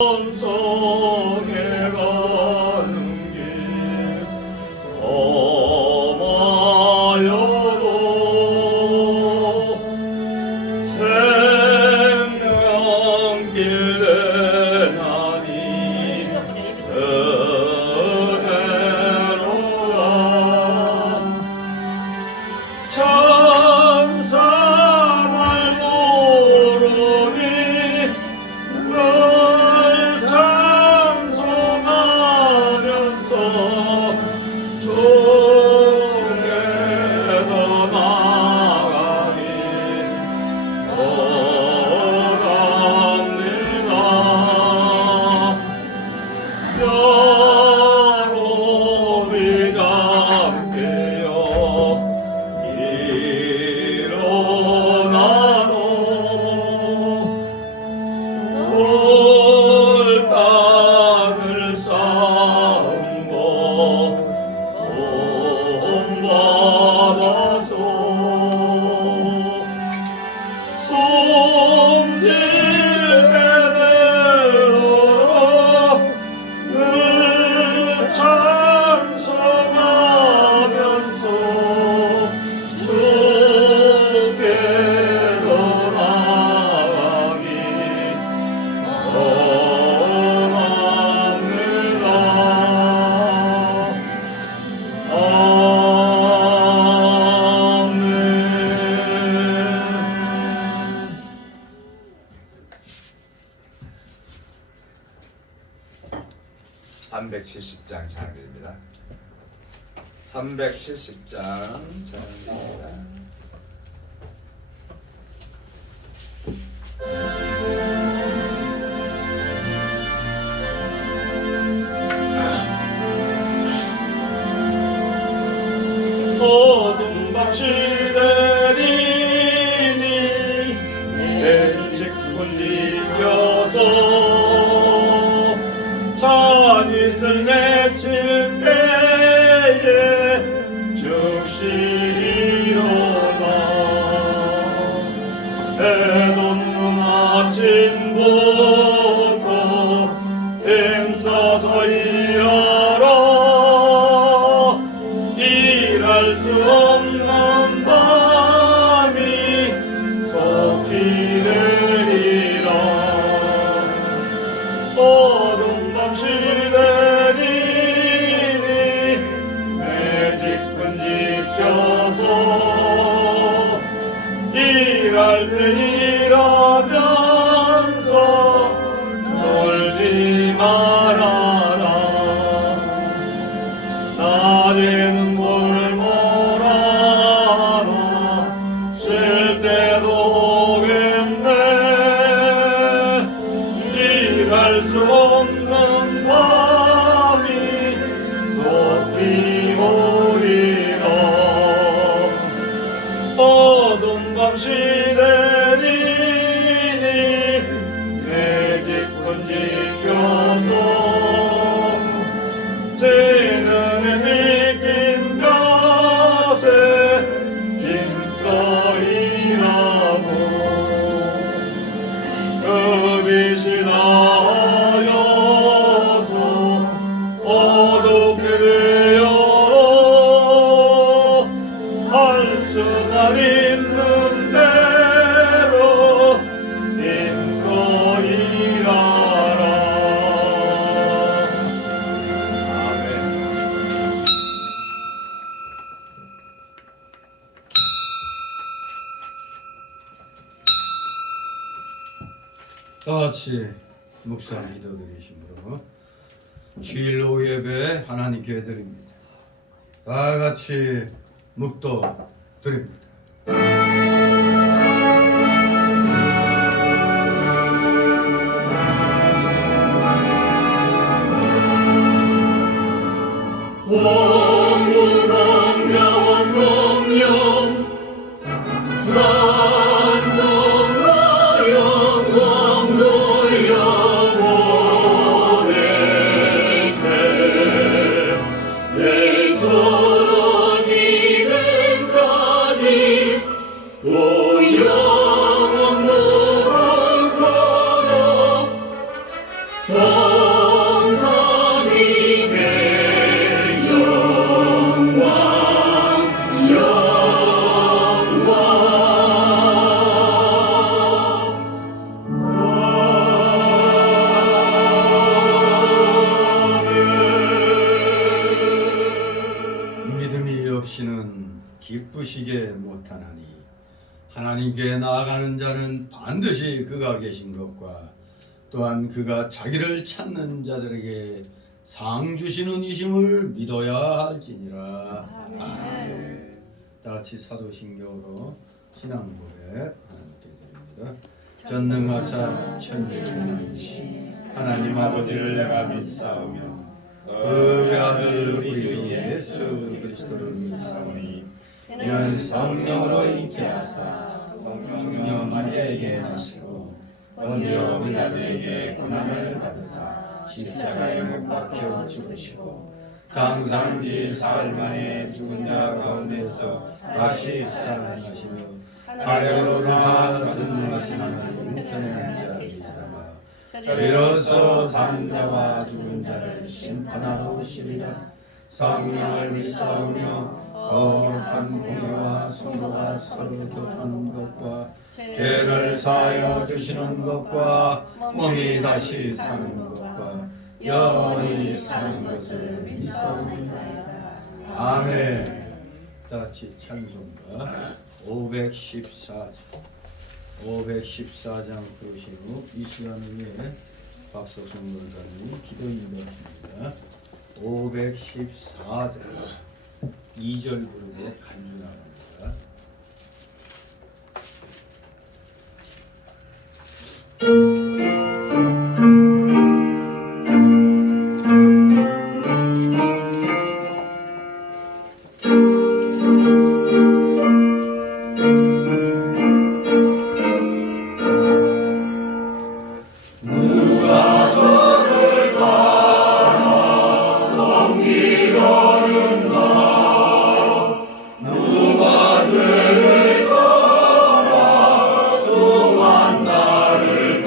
성에 가는 길 험하여도 생명길 내나니 은혜로라. 천사 날 부르니 늘 찬송하면서 주께 더 나아가기 원합니다. 여러분이 함께여 일어나노. 올 땅을 쌓은 것 본받아서 숨질 때내로 늘 찬송하면서 주께 더 나아가기 원합니다. 아멘. 370장 찬양입니다. 370장 찬양입니다. 어둠 밤시 내리니 내 직분 지켜서 잔이슬 맺힐 때에 즉시 일어나 해 돋는 아침부터 힘써서 일하라. 일할 수 없는 밤이 속히 내리라. 어둠 밤시 내리니 내 직분 지켜서 일할 때 일하면서 놀지 말아라. 낮에는 골몰하라. 쉴 때도 오겠네. 일할 수 없는 밤이 속히 오리라. 어둠 밤시 내리니 내 직분 지켜서 지는 믿긴 것에 힘써 일하고 그 빛이 나여서 어둡게 되어 할 수만 있는 대로 힘써 일하라. 아멘. 다 같이 묵상 기도드리심으로 주일 오후 예배 하나님께 드립니다. 다 같이 묵도 드립니다. 성부성자와 성령 찬송하여 영광 돌려보내세. 내 서러지는까지 성삼위의 영광 믿음이 없이는 기쁘시게 못하나니 하나님께 나아가는 자는 반드시 그가 계신 것과 또한 그가 자기를 찾는 자들에게 상 주시는 이심을 믿어야 할지니라. 아멘. 다 같이 사도신경으로 신앙 고백 하나님께 드립니다. 전능하사 천지를 하나님 아버지를 내가 믿사오며 그 아들 우리 주 예수 그리스도를 믿사오니 이는 성령으로 잉태하사 성령 마리아에게 나시고 본디오 빌라도에게 고난을 받으사 십자가에 못 박혀 죽으시고 장사한지 사흘 만에 죽은 자 가운데서 다시 살아나시며 하늘로 올라 전능하신 하나님 우편에 앉아계시다가 일어서 산 자와 죽은 자를 심판하러 오시리라. 성령을 믿사오며 거룩한 공예와 성도가 서로 교통하는 것과 죄를 사하여 주시는 것과 몸이 다시 사는 것과 영원히 사는 것을 믿사옵나이다. 아멘. 다같이 찬송가 514장 부르시고 이 시간 후에 박석성 목사님 기도 인도하십니다. 514장 2절 부르고 간주 나갑니다. 동안 나를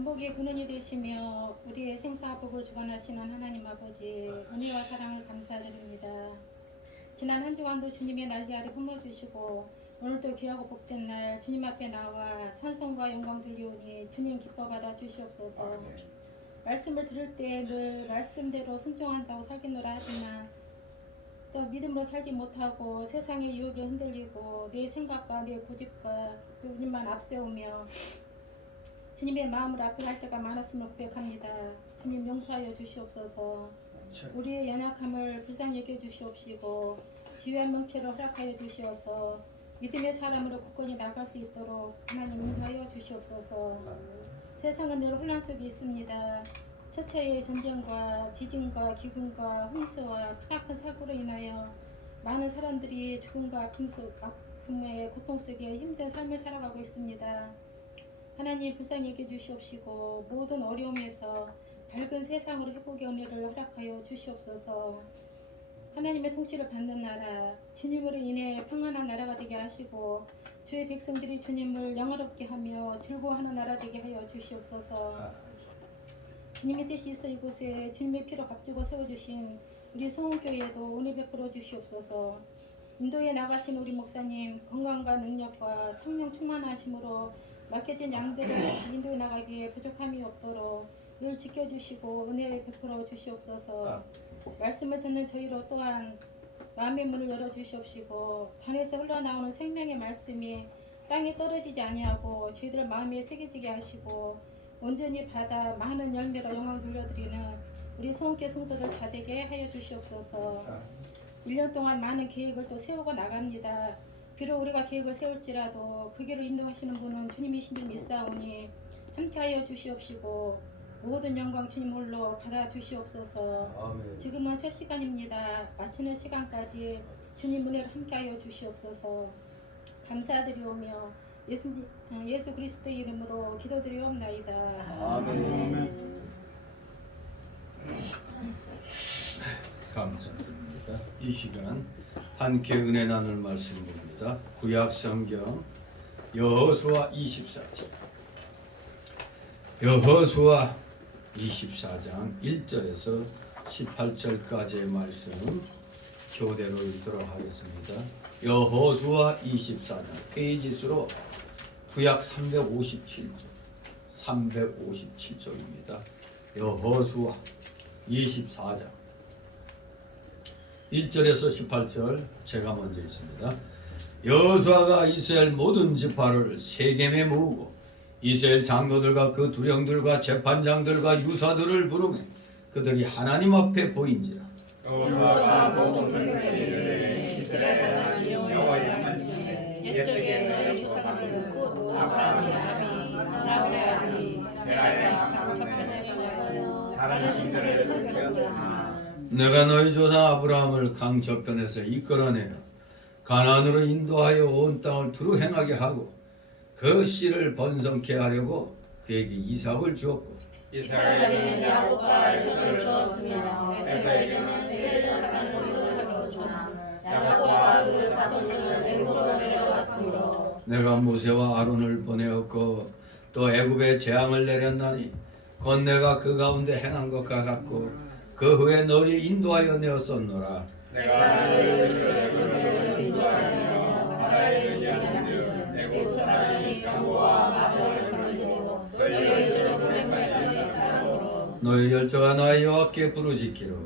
만복의 근원이 되시며 우리의 생사복을 주관하시는 하나님 아버지 은혜와 사랑을 감사드립니다. 지난 한 주간도 주님의 날개아래 품어주시고 오늘도 귀하고 복된 날 주님 앞에 나와 찬송과 영광 돌리오니 주님 기뻐 받아 주시옵소서. 말씀을 들을 때 늘 말씀대로 순종한다고 살겠노라 하지만 또 믿음으로 살지 못하고 세상의 유혹에 흔들리고 내 생각과 내 고집과 또 주님만 앞세우며 주님의 마음을 앞에 할 때가 많았음을 고백합니다. 주님 용서하여 주시옵소서. 우리의 연약함을 불쌍히 여겨 주시옵시고 지혜한 명체를 허락하여 주시어서 믿음의 사람으로 굳건히 나갈 수 있도록 하나님 인도하여 주시옵소서. 세상은 늘 혼란 속에 있습니다. 처처의 전쟁과 지진과 기근과 홍수와 크나큰 사고로 인하여 많은 사람들이 죽음과 아픔의 고통 속에 힘든 삶을 살아가고 있습니다. 하나님 불쌍히 여겨주시옵시고 모든 어려움에서 밝은 세상으로 회복의 은혜를 허락하여 주시옵소서. 하나님의 통치를 받는 나라, 주님으로 인해 평안한 나라가 되게 하시고 주의 백성들이 주님을 영화롭게 하며 즐거워하는 나라 되게 하여 주시옵소서. 주님의 뜻이 있어 이곳에 주님의 피로 값지고 세워주신 우리 성원교회에도 은혜 베풀어 주시옵소서. 인도에 나가신 우리 목사님 건강과 능력과 성령 충만하심으로 맡겨진 양들을 인도에 나가기에 부족함이 없도록 늘 지켜주시고 은혜 베풀어 주시옵소서. 말씀을 듣는 저희로 또한 마음의 문을 열어주시옵시고 단에서 흘러나오는 생명의 말씀이 땅에 떨어지지 아니하고 저희들 마음에 새겨지게 하시고 온전히 받아 많은 열매로 영광 돌려드리는 우리 성교 성도들 다 되게 하여 주시옵소서. 1년 동안 많은 계획을 또 세우고 나갑니다. 비록 우리가 계획을 세울지라도 그 길을 인도하시는 분은 주님이신 줄 믿사오니 함께하여 주시옵시고 모든 영광 주님 홀로 받아 주시옵소서. 아멘. 지금은 첫 시간입니다. 마치는 시간까지 주님 은혜를 함께하여 주시옵소서. 감사드리오며 예수 그리스도의 이름으로 기도드리옵나이다. 아멘. 감사드립니다. 이 시간 함께 은혜 나눌 말씀 봅니다. 구약 성경 여호수아 24장. 여호수아 24장 1절에서 18절까지의 말씀 교대로 읽도록 하겠습니다. 여호수아 24장 페이지 수로 구약 357쪽입니다. 여호수아 24장 1절에서 18절 제가 먼저 읽습니다. 여호수아가 이스라엘 모든 지파를 세겜에 모으고 이스라엘 장로들과 그 두령들과 재판장들과 유사들을 부르매 그들이 하나님 앞에 보인지라. 여호수아가 모든 백성에게 이스라엘 여호와의 말씀에 옛적에 너희 조상들 곧 아브라함의 아비 나홀의 아비 데라의 강척변에 다른 신들을 섬겼으나 내가 너희 조상 아브라함을 강저편에서 이끌어내어 가나안으로 인도하여 온 땅을 두루 행하게 하고 그 씨를 번성케 하려고 그에게 이삭을 주었고 이스라엘에게는 야곱과 에서를 주었으며 에서에게는 세를 사랑으로 하였으나 야곱과 그 자손들은 애굽으로 내려갔으므로 내가 모세와 아론을 보내었고 또 애굽에 재앙을 내렸나니 곧 내가 그 가운데 행한 것과 같고 그 후에 너를 인도하여 내었었노라. 내가 너희를 그릇에서 인도하며 바다에 이르기를 애굽 사람이 병고와 마병을 가지고 너희의 죄로 보낸바이다 하므로 너희 열조가 나의 여호와께 부르짖기로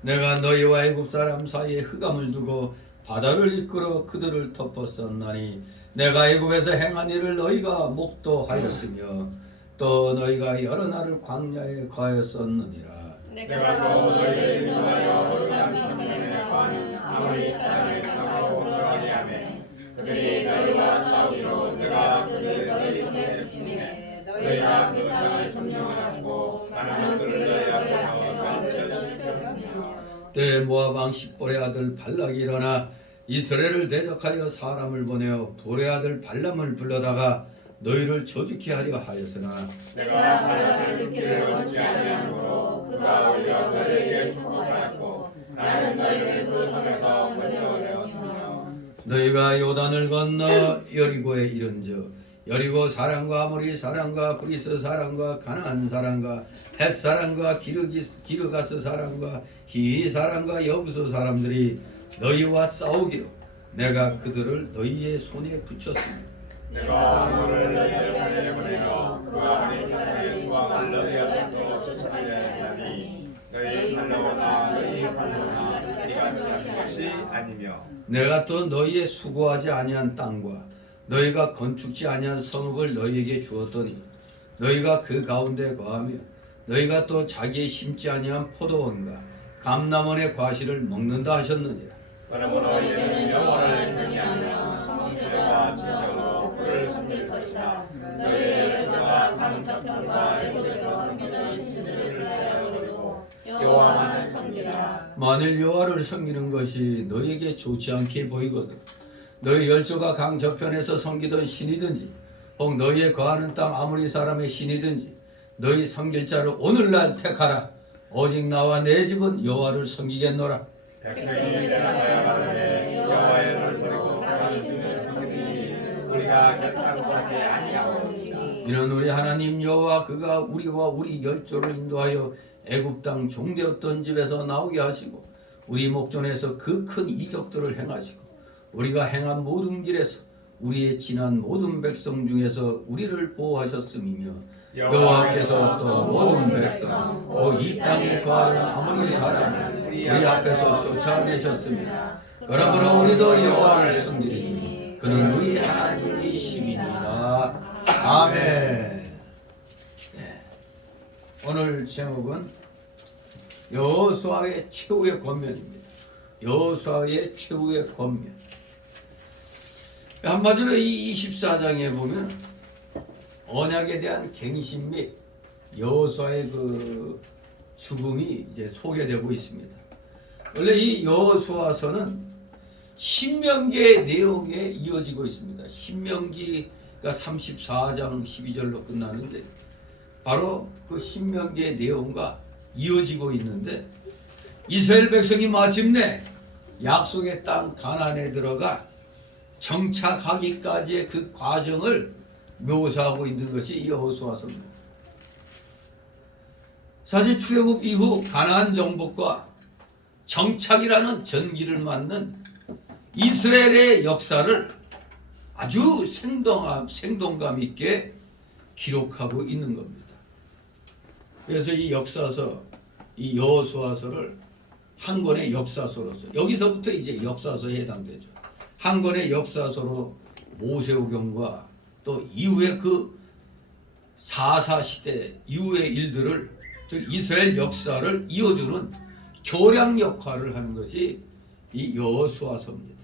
내가 너희와 애굽 사람 사이에 흑암을 두고 바다를 이끌어 그들을 덮었었나니 내가 애굽에서 행한 일을 너희가 목도하였으며 또 너희가 여러 날을 광야에 거하였었느니라. 내가 또 너희를 인도하여 요르단 저편에 거하는 아모리 사람의 땅으로 올라가게 하매 그들이 너희와 싸우기로 내가 그들을 너희 손에 붙이매 너희가 그 땅을 점령하고 나는 그를 너희 앞에서 건져주셨으며 때 모압 왕 십볼의 아들 발락이 일어나 이스라엘을 대적하여 사람을 보내어 볼의 아들 발람을 불러다가 너희를 저주케 하려 하였으나 내가 발람을 듣기를 원치 아니하므로 그가 오히려 너희에게 축복하였고 나는 너희를 그 성에서 건져내었으며 너희가 요단을 건너 여리고에 이른즉 여리고 사람과 아모리 사람과 브리스 사람과 가나안 사람과 헷 사람과 기르가스 사람과 히 사람과 여부스 사람들이 너희와 싸우기로 내가 그들을 너희의 손에 붙였습니다. 내가 너를 너희에게 내보내어 그 아모리 사람의 수왕을 너희 앞에서 쫓아내려 하니 너희 발로나 너희 발로나 네가 취한 것이 아니며 내가 또 너희의 수고하지 아니한 땅과 너희가 건축지 아니한 성읍을 너희에게 주었더니 너희가 그 가운데 거하며 너희가 또 자기의 심지 아니한 포도원과 감람원의 과실을 먹는다 하셨느니라. 그러므로 이제는 여호와를 경외하며 성실과 진정으로 그를 섬길 것이다. 너희의 여자가 다른 저편과 애굽에서 섬기는 신들을 찾아버리고 여호와만 섬기라. 만일 여호와를 섬기는 것이 너희에게 좋지 않게 보이거든 너희 열조가 강 저편에서 섬기던 신이든지 혹 너희의 거하는 땅 아무리 사람의 신이든지 너희 섬길 자를 오늘날 택하라. 오직 나와 내 집은 여호와를 섬기겠노라. 백성이 대답하여 가로되 여호와의 를 버리고 다른 신을 섬기니 우리가 결단코 하지 아니하오리이다. 이는 우리 하나님 여호와 그가 우리와 우리 열조를 인도하여 애굽 땅 종되었던 집에서 나오게 하시고 우리 목전에서 그 큰 이적들을 행하시고 우리가 행한 모든 길에서 우리의 지난 모든 백성 중에서 우리를 보호하셨음이며 여호와께서 또 모든 백성 또 이 땅에 거하는 아무리 사람을 우리 앞에서 쫓아내셨습니다. 그러므로 우리도 여호와를 섬기리니 그는 우리 하나님이시니라. 아멘. 네. 오늘 제목은 여호수아의 최후의 권면입니다. 여호수아의 최후의 권면. 한마디로 이 24장에 보면 언약에 대한 갱신 및 여호수아의 그 죽음이 이제 소개되고 있습니다. 원래 이 여호수아서는 신명기의 내용에 이어지고 있습니다. 신명기가 34장 12절로 끝나는데 바로 그 신명기의 내용과 이어지고 있는데 이스라엘 백성이 마침내 약속의 땅 가나안에 들어가 정착하기까지의 그 과정을 묘사하고 있는 것이 여호수아서입니다. 사실 출애굽 이후 가나안 정복과 정착이라는 전기를 맞는 이스라엘의 역사를 아주 생동감 있게 기록하고 있는 겁니다. 그래서 이 역사서, 이 여호수아서를 한 권의 역사서로서 여기서부터 이제 역사서에 해당되죠. 한 권의 역사서로 모세오경과 또 이후의 그 사사시대 이후의 일들을 즉 이스라엘 역사를 이어주는 교량 역할을 하는 것이 이 여호수아서입니다.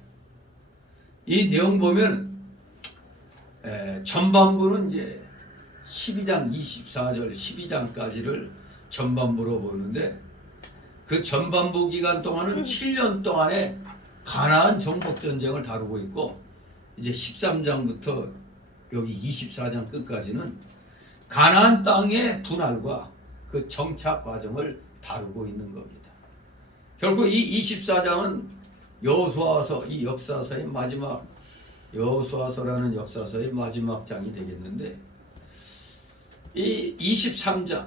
이 내용 보면 전반부는 이제 12장 24절 12장까지를 전반부로 보는데 그 전반부 기간 동안은 7년 동안의 가나안 정복 전쟁을 다루고 있고 이제 13장부터 여기 24장 끝까지는 가나안 땅의 분할과 그 정착 과정을 다루고 있는 겁니다. 결국 이 24장은 여호수아서 이 역사서의 마지막 여호수아서라는 역사서의 마지막 장이 되겠는데 이 23장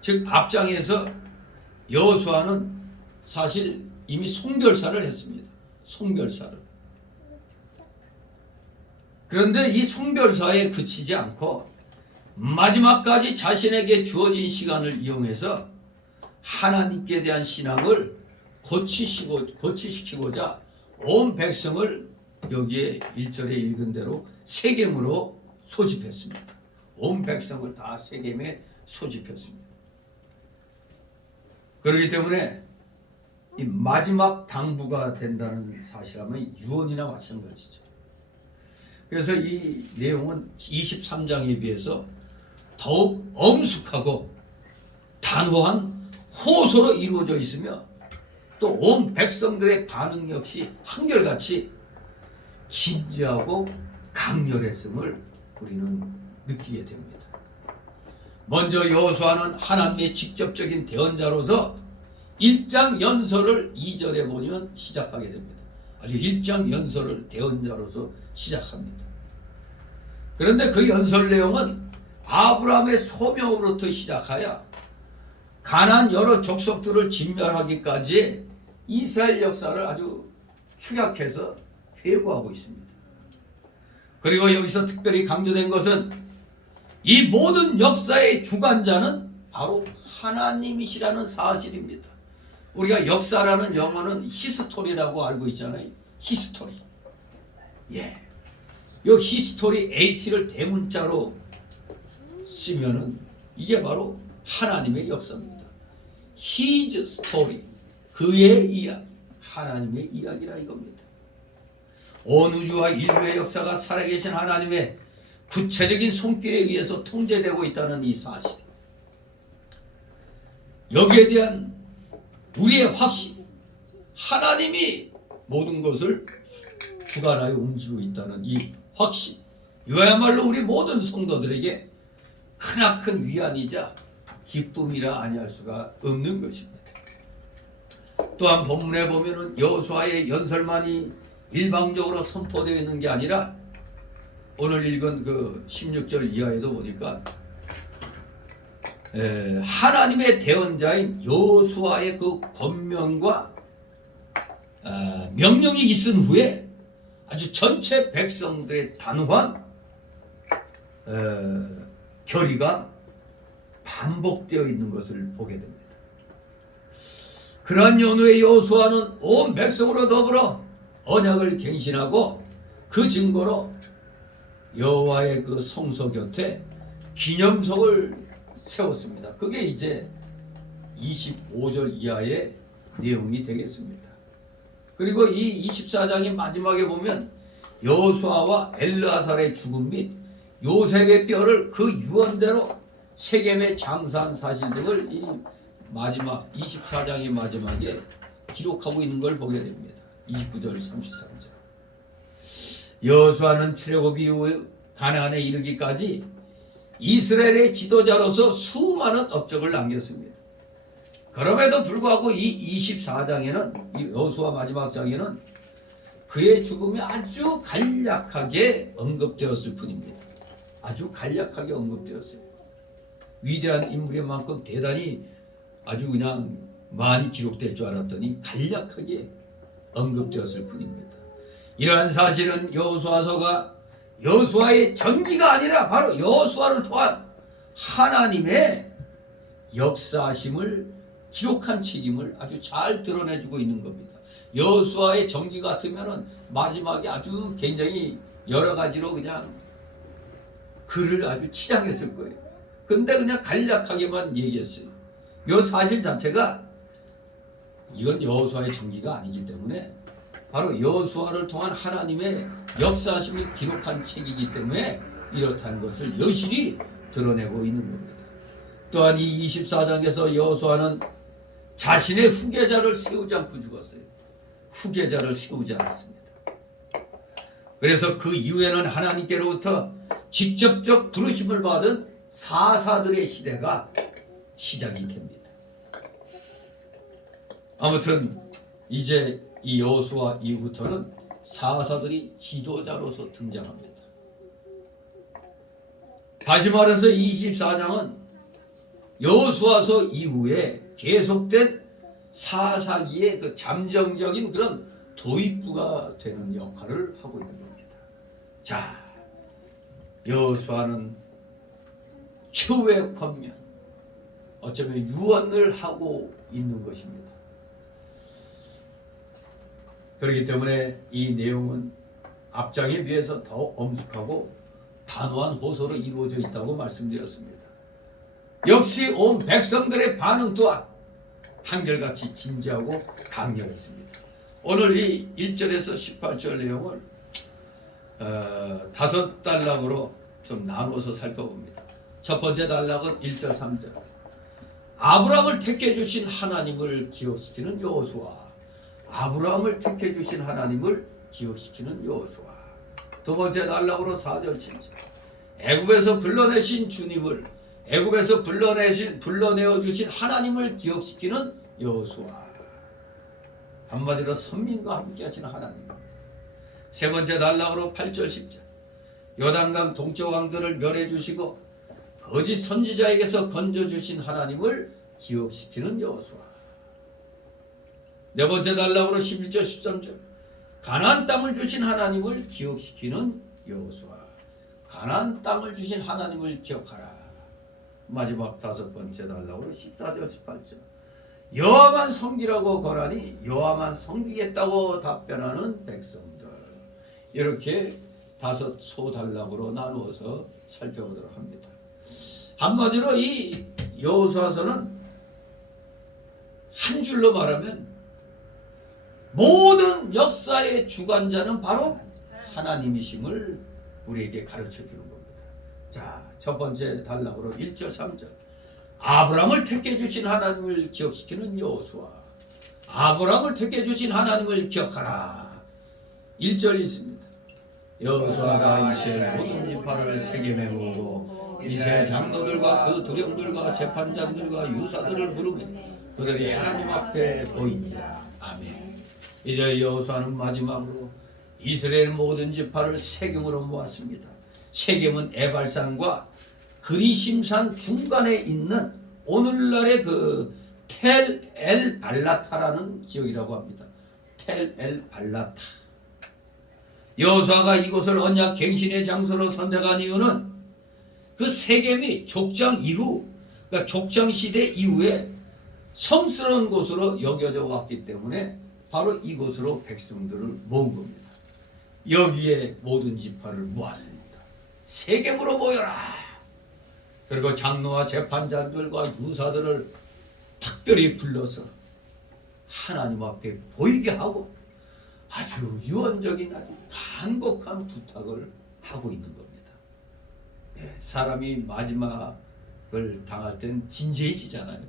즉 앞장에서 여호수아는 사실 이미 송별사를 했습니다. 송별사를. 그런데 이 송별사에 그치지 않고 마지막까지 자신에게 주어진 시간을 이용해서 하나님께 대한 신앙을 고치시키고자 온 백성을 여기에 1절에 읽은 대로 세겜으로 소집했습니다. 온 백성을 다 세겜에 소집했습니다. 그렇기 때문에 이 마지막 당부가 된다는 사실하면 유언이나 마찬가지죠. 그래서 이 내용은 23장에 비해서 더욱 엄숙하고 단호한 호소로 이루어져 있으며 또 온 백성들의 반응 역시 한결같이 진지하고 강렬했음을 우리는 느끼게 됩니다. 먼저 여호수아는 하나님의 직접적인 대언자로서 1장 연설을 2절에 보면 시작하게 됩니다. 아주 1장 연설을 대언자로서 시작합니다. 그런데 그 연설 내용은 아브라함의 소명으로부터 시작하여 가나안 여러 족속들을 진멸하기까지 이스라엘 역사를 아주 축약해서 회고하고 있습니다. 그리고 여기서 특별히 강조된 것은 이 모든 역사의 주관자는 바로 하나님이시라는 사실입니다. 우리가 역사라는 영어는 히스토리라고 알고 있잖아요. 히스토리. 예. 요 히스토리 H를 대문자로 쓰면은 이게 바로 하나님의 역사입니다. His story. 그의 이야기. 하나님의 이야기라 이겁니다. 온 우주와 인류의 역사가 살아계신 하나님의 구체적인 손길에 의해서 통제되고 있다는 이 사실. 여기에 대한 우리의 확신. 하나님이 모든 것을 주관하여 움직이고 있다는 이 확신. 이거야말로 우리 모든 성도들에게 크나큰 위안이자 기쁨이라 아니할 수가 없는 것입니다. 또한 본문에 보면은 여호수아의 연설만이 일방적으로 선포되어 있는 게 아니라 오늘 읽은 그 16절 이하에도 보니까 하나님의 대언자인 여호수아의 그 권면과 명령이 있은 후에 아주 전체 백성들의 단호한 결의가 반복되어 있는 것을 보게 됩니다. 그러한 연후에 여호수아는 온 백성으로 더불어 언약을 갱신하고 그 증거로 여호와의 그 성소 곁에 기념석을 세웠습니다. 그게 이제 25절 이하의 내용이 되겠습니다. 그리고 이 24장의 마지막에 보면 여호수아와 엘르아살의 죽음 및 요셉의 뼈를 그 유언대로 세겜에 장사한 사실 등을 이 마지막 24장의 마지막에 기록하고 있는 걸 보게 됩니다. 29절 33절. 여호수아는 출애굽 이후 가나안에 이르기까지 이스라엘의 지도자로서 수많은 업적을 남겼습니다. 그럼에도 불구하고 이 24장에는 이 여호수아 마지막 장에는 그의 죽음이 아주 간략하게 언급되었을 뿐입니다. 아주 간략하게 언급되었어요. 위대한 인물인 만큼 대단히 아주 그냥 많이 기록될 줄 알았더니 간략하게 언급되었을 뿐입니다. 이러한 사실은 여호수아서가 여호수아의 전기가 아니라 바로 여호수아를 통한 하나님의 역사심을 기록한 책임을 아주 잘 드러내주고 있는 겁니다. 여호수아의 전기 같으면은 마지막에 아주 굉장히 여러 가지로 그냥 글을 아주 치장했을 거예요. 근데 그냥 간략하게만 얘기했어요. 이 사실 자체가 이건 여호수아의 전기가 아니기 때문에 바로 여호수아를 통한 하나님의 역사심을 기록한 책이기 때문에 이렇다는 것을 여실히 드러내고 있는 겁니다. 또한 이 24장에서 여호수아는 자신의 후계자를 세우지 않고 죽었어요. 후계자를 세우지 않았습니다. 그래서 그 이후에는 하나님께로부터 직접적 부르심을 받은 사사들의 시대가 시작이 됩니다. 아무튼 이제 이 여호수아 이후부터는 사사들이 지도자로서 등장합니다. 다시 말해서 24장은 여호수아서 이후에 계속된 사사기의 그 잠정적인 그런 도입부가 되는 역할을 하고 있는 겁니다. 자, 여호수아는 최후의 권면, 어쩌면 유언을 하고 있는 것입니다. 그렇기 때문에 이 내용은 앞장에 비해서 더 엄숙하고 단호한 호소로 이루어져 있다고 말씀드렸습니다. 역시 온 백성들의 반응 또한 한결같이 진지하고 강렬했습니다. 오늘 이 1절에서 18절 내용을 5단락으로 좀 나눠서 살펴봅니다. 첫 번째 단락은 1절 3절. 아브라함을 택해 주신 하나님을 기억시키는 여호수아. 아브라함을 택해 주신 하나님을 기억시키는 여호수아. 두 번째 단락으로 4절 7절. 애굽에서 불러내신 주님을, 애굽에서 불러내어 주신 하나님을 기억시키는 여호수아. 한마디로 선민과 함께 하시는 하나님. 세 번째 단락으로 8절 10절. 요단강 동쪽 왕들을 멸해 주시고 거짓 선지자에게서 건져 주신 하나님을 기억시키는 여호수아. 네 번째 단락으로 11절 13절 가나안 땅을 주신 하나님을 기억시키는 여호수아. 가나안 땅을 주신 하나님을 기억하라. 마지막 다섯 번째 단락으로 14절 18절 여호와만 섬기라고 권하니 여호와만 섬기겠다고 답변하는 백성들. 이렇게 다섯 소단락으로 나누어서 살펴보도록 합니다. 한마디로 이 여호수아서는 한 줄로 말하면 모든 역사의 주관자는 바로 하나님이심을 우리에게 가르쳐 주는 겁니다. 자, 첫 번째 단락으로 1절 3절 아브라함을 택해 주신 하나님을 기억시키는 여호수아. 아브라함을 택해 주신 하나님을 기억하라. 1절 있습니다. 여호수아가 이스라엘 모든 지파를 세겜에 모으고 이스라엘 장로들과 그 두령들과 재판장들과 유사들을 부르며 그들이 하나님 앞에 보인지라. 아멘. 이제 여호수아는 마지막으로 이스라엘 모든 지파를 세겜으로 모았습니다. 세겜은 에발산과 그리심산 중간에 있는 오늘날의 그 텔 엘 발라타라는 지역이라고 합니다. 텔 엘 발라타. 여호수아가 이곳을 언약 갱신의 장소로 선택한 이유는 그 세겜이 족장 이후, 그러니까 족장 시대 이후에 성스러운 곳으로 여겨져 왔기 때문에 바로 이곳으로 백성들을 모은 겁니다. 여기에 모든 지파를 모았습니다. 세겜으로 모여라. 그리고 장로와 재판장들과 유사들을 특별히 불러서 하나님 앞에 보이게 하고 아주 유언적인 아주 간곡한 부탁을 하고 있는 겁니다. 네, 사람이 마지막을 당할 땐 진지해지잖아요.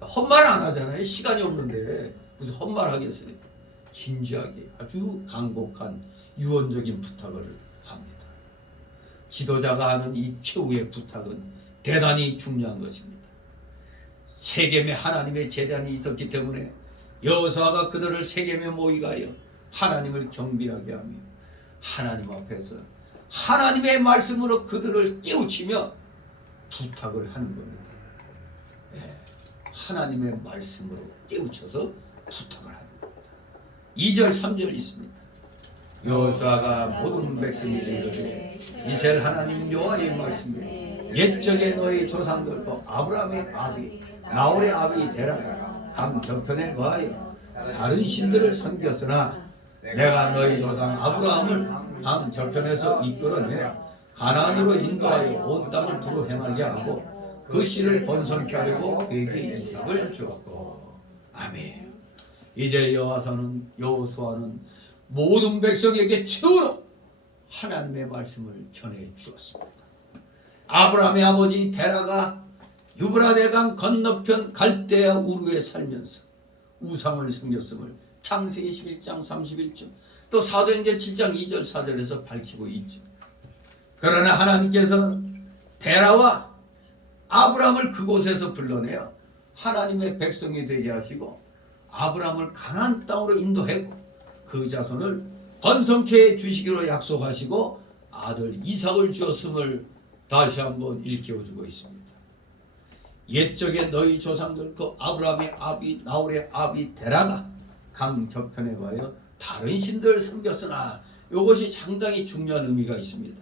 헛말 안 하잖아요. 시간이 없는데 무슨 헛말 하겠어요. 진지하게 아주 간곡한 유언적인 부탁을 합니다. 지도자가 하는 이 최후의 부탁은 대단히 중요한 것입니다. 세겜에 하나님의 재단이 있었기 때문에 여호수아가 그들을 세겜에 모이게 하여 하나님을 경배하게 하며 하나님 앞에서 하나님의 말씀으로 그들을 깨우치며 부탁을 하는 겁니다. 네, 하나님의 말씀으로 깨우쳐서 부탁을 하는 겁니다. 2절 3절 있습니다. 여호수아가 모든 백성에게 이르되 이스라엘 하나님 여호와의 말씀으로 옛적에 너희 조상들도 아브라함의 아비 나홀의 아비 데라가 강 저편에 거하여 다른 신들을 섬겼으나 내가 너희 조상 아브라함을 강 저편에서 이끌어내 가나안으로 인도하여 온 땅을 두루 행하게 하고 그 씨를 번성케 하려고 그에게 이삭을 주었고. 아멘. 이제 여호수아는 모든 백성에게 최후로 하나님의 말씀을 전해 주었습니다. 아브라함의 아버지 데라가 유브라데강 건너편 갈대아 우르에 살면서 우상을 섬겼음을 창세기 11장 31절 또 사도행전 7장 2절 4절에서 밝히고 있죠. 그러나 하나님께서 데라와 아브라함을 그곳에서 불러내어 하나님의 백성이 되게 하시고 아브라함을 가나안 땅으로 인도하고 그 자손을 번성케 해주시기로 약속하시고 아들 이삭을 주었음을 다시 한번 일깨워주고 있습니다. 옛적에 너희 조상들 그 아브라함의 아비 나홀의 아비 데라가 강 저편에 가여 다른 신들을 섬겼으나 이것이 상당히 중요한 의미가 있습니다.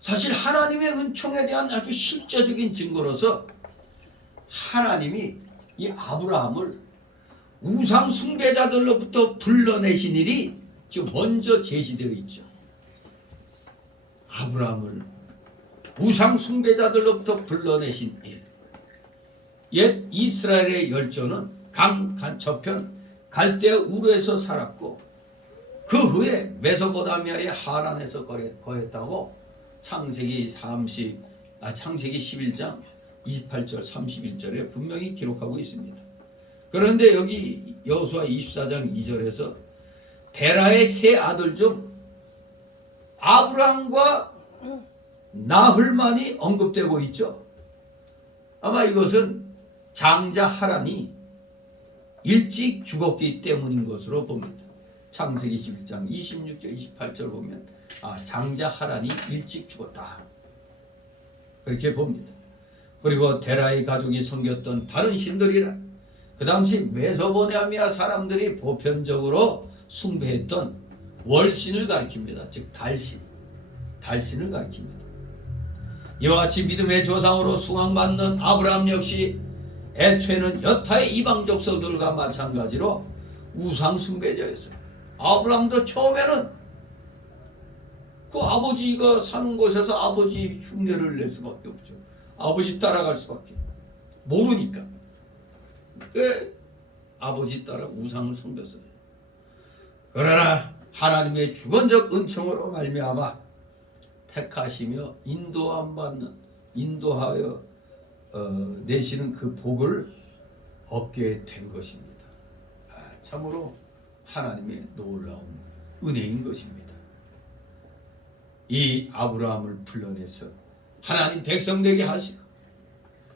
사실 하나님의 은총에 대한 아주 실제적인 증거로서 하나님이 이 아브라함을 우상 숭배자들로부터 불러내신 일이 지금 먼저 제시되어 있죠. 아브라함을 우상 숭배자들로부터 불러내신 일. 옛 이스라엘의 열조는 강 저편 갈대아 우르에서 살았고 그 후에 메소포타미아의 하란에서 거했다고 창세기 11장 28절 31절에 분명히 기록하고 있습니다. 그런데 여기 여호수아 24장 2절에서 데라의 세 아들 중 아브람과 나홀만이 언급되고 있죠. 아마 이것은 장자 하란이 일찍 죽었기 때문인 것으로 봅니다. 창세기 11장 26절 28절 보면 장자 하란이 일찍 죽었다 그렇게 봅니다. 그리고 데라의 가족이 섬겼던 다른 신들이란 그 당시 메소포타미아 사람들이 보편적으로 숭배했던 월신을 가리킵니다. 즉 달신을 가리킵니다. 이와 같이 믿음의 조상으로 숭앙받는 아브라함 역시 애초에는 여타의 이방 족속들과 마찬가지로 우상 숭배자였어요. 아브라함도 처음에는 그 아버지가 사는 곳에서 아버지 흉내를 낼 수밖에 없죠. 아버지 따라갈 수밖에 모르니까 아버지 따라 우상을 섬겼어요. 그러나 하나님의 주권적 은총으로 말미암아 택하시며 인도하여 내시는 그 복을 얻게 된 것입니다. 참으로 하나님의 놀라운 은혜인 것입니다. 이 아브라함을 불러내서 하나님 백성 되게 하시고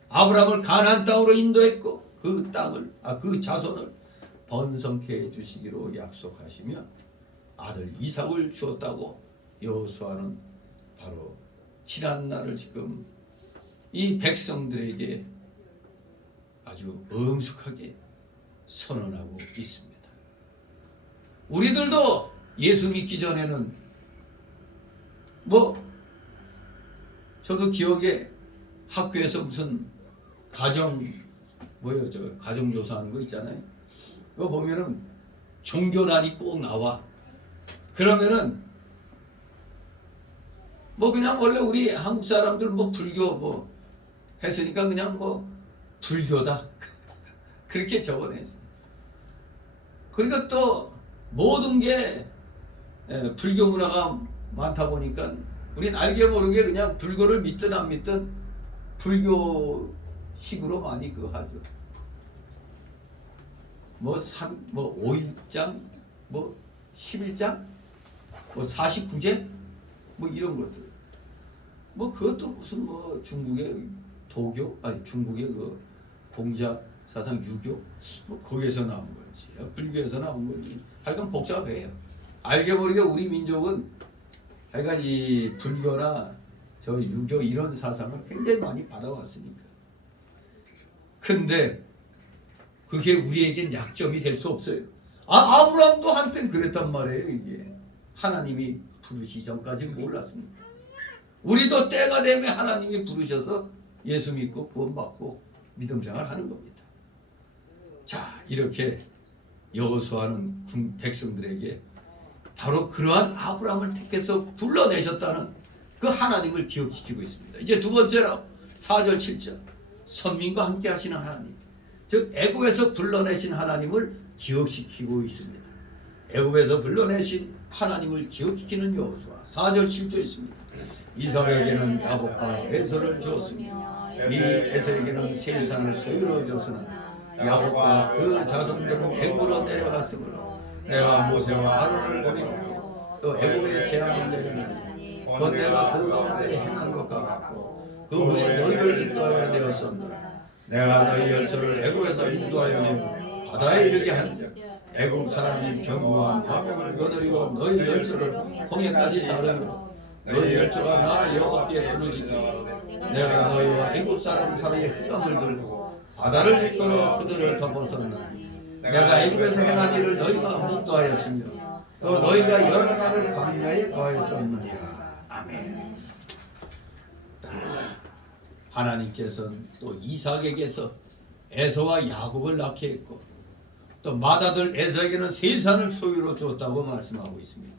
아브라함을 가나안 땅으로 인도했고 그 땅을 그 자손을 번성케 해 주시기로 약속하시며 아들 이삭을 주었다고 여호수아는 바로 지난 날을 지금 이 백성들에게 아주 엄숙하게 선언하고 있습니다. 우리들도 예수 믿기 전에는 저도 기억에 학교에서 무슨 가정조사하는 거 있잖아요. 그거 보면은 종교날이 꼭 나와. 그러면은 그냥 원래 우리 한국 사람들 불교 했으니까 그냥 불교다 그렇게 적어냈어. 그러니까 또 모든 게 불교 문화가 많다 보니까 우린 알게 모르게 그냥 불교를 믿든 안 믿든 불교식으로 많이 그거 하죠. 5일장, 11장, 49제, 이런 것들. 그것도 무슨 중국의 도교, 중국의 그 공자 사상 유교, 거기에서 나온 거지. 불교에서 나온 거지. 하여간 복잡해요. 알게 모르게 우리 민족은 하여간 이 불교나 유교 이런 사상을 굉장히 많이 받아왔으니까. 근데 그게 우리에겐 약점이 될 수 없어요. 아브라함도 한땐 그랬단 말이에요. 이게 하나님이 부르시기 전까지는 몰랐습니다. 우리도 때가 되면 하나님이 부르셔서 예수 믿고 구원받고 믿음 생활하는 겁니다. 자, 이렇게 여호수아는 백성들에게 바로 그러한 아브라함을 택해서 불러내셨다는 그 하나님을 기억시키고 있습니다. 이제 두 번째로 4절 7절 선민과 함께 하시는 하나님, 즉 애굽에서 불러내신 하나님을 기억시키고 있습니다. 애굽에서 불러내신 하나님을 기억시키는 여호수아 4절 7절 있습니다. 이삭에게는 야곱과 에서를 주었으며 이 에서에게는 세일산을 소유로 줬으나 야곱과 그 자손들은 애굽으로 내려갔으므로 내가 모세와 아론을 보내고 또 애굽에 재앙을 내리니 곧 내가 그 가운데 행한 것과 같고 그 후에 너희를 인도하여 내었었노라. 내가 너희 열조를 애굽에서 인도하여 내어 바다에 이르게 한즉 애굽 사람이 경고한 야곱을 거느리고 너희 열조를 홍해까지 따르므로 너희 열조가 나 여호와께 부르짖기를 내가 너희와 애굽 사람 사이에 흑암을 들고 바다를 이끌어 그들을 덮었었나니 내가 애굽에서 행한 일을 너희가 목도하였으며 또 너희가 여러 날을 광야에 거하였었느니라. 아멘. 하나님께서는 또 이삭에게서 에서와 야곱을 낳게 했고 또 맏아들 에서에게는 세일산을 소유로 주었다고 말씀하고 있습니다.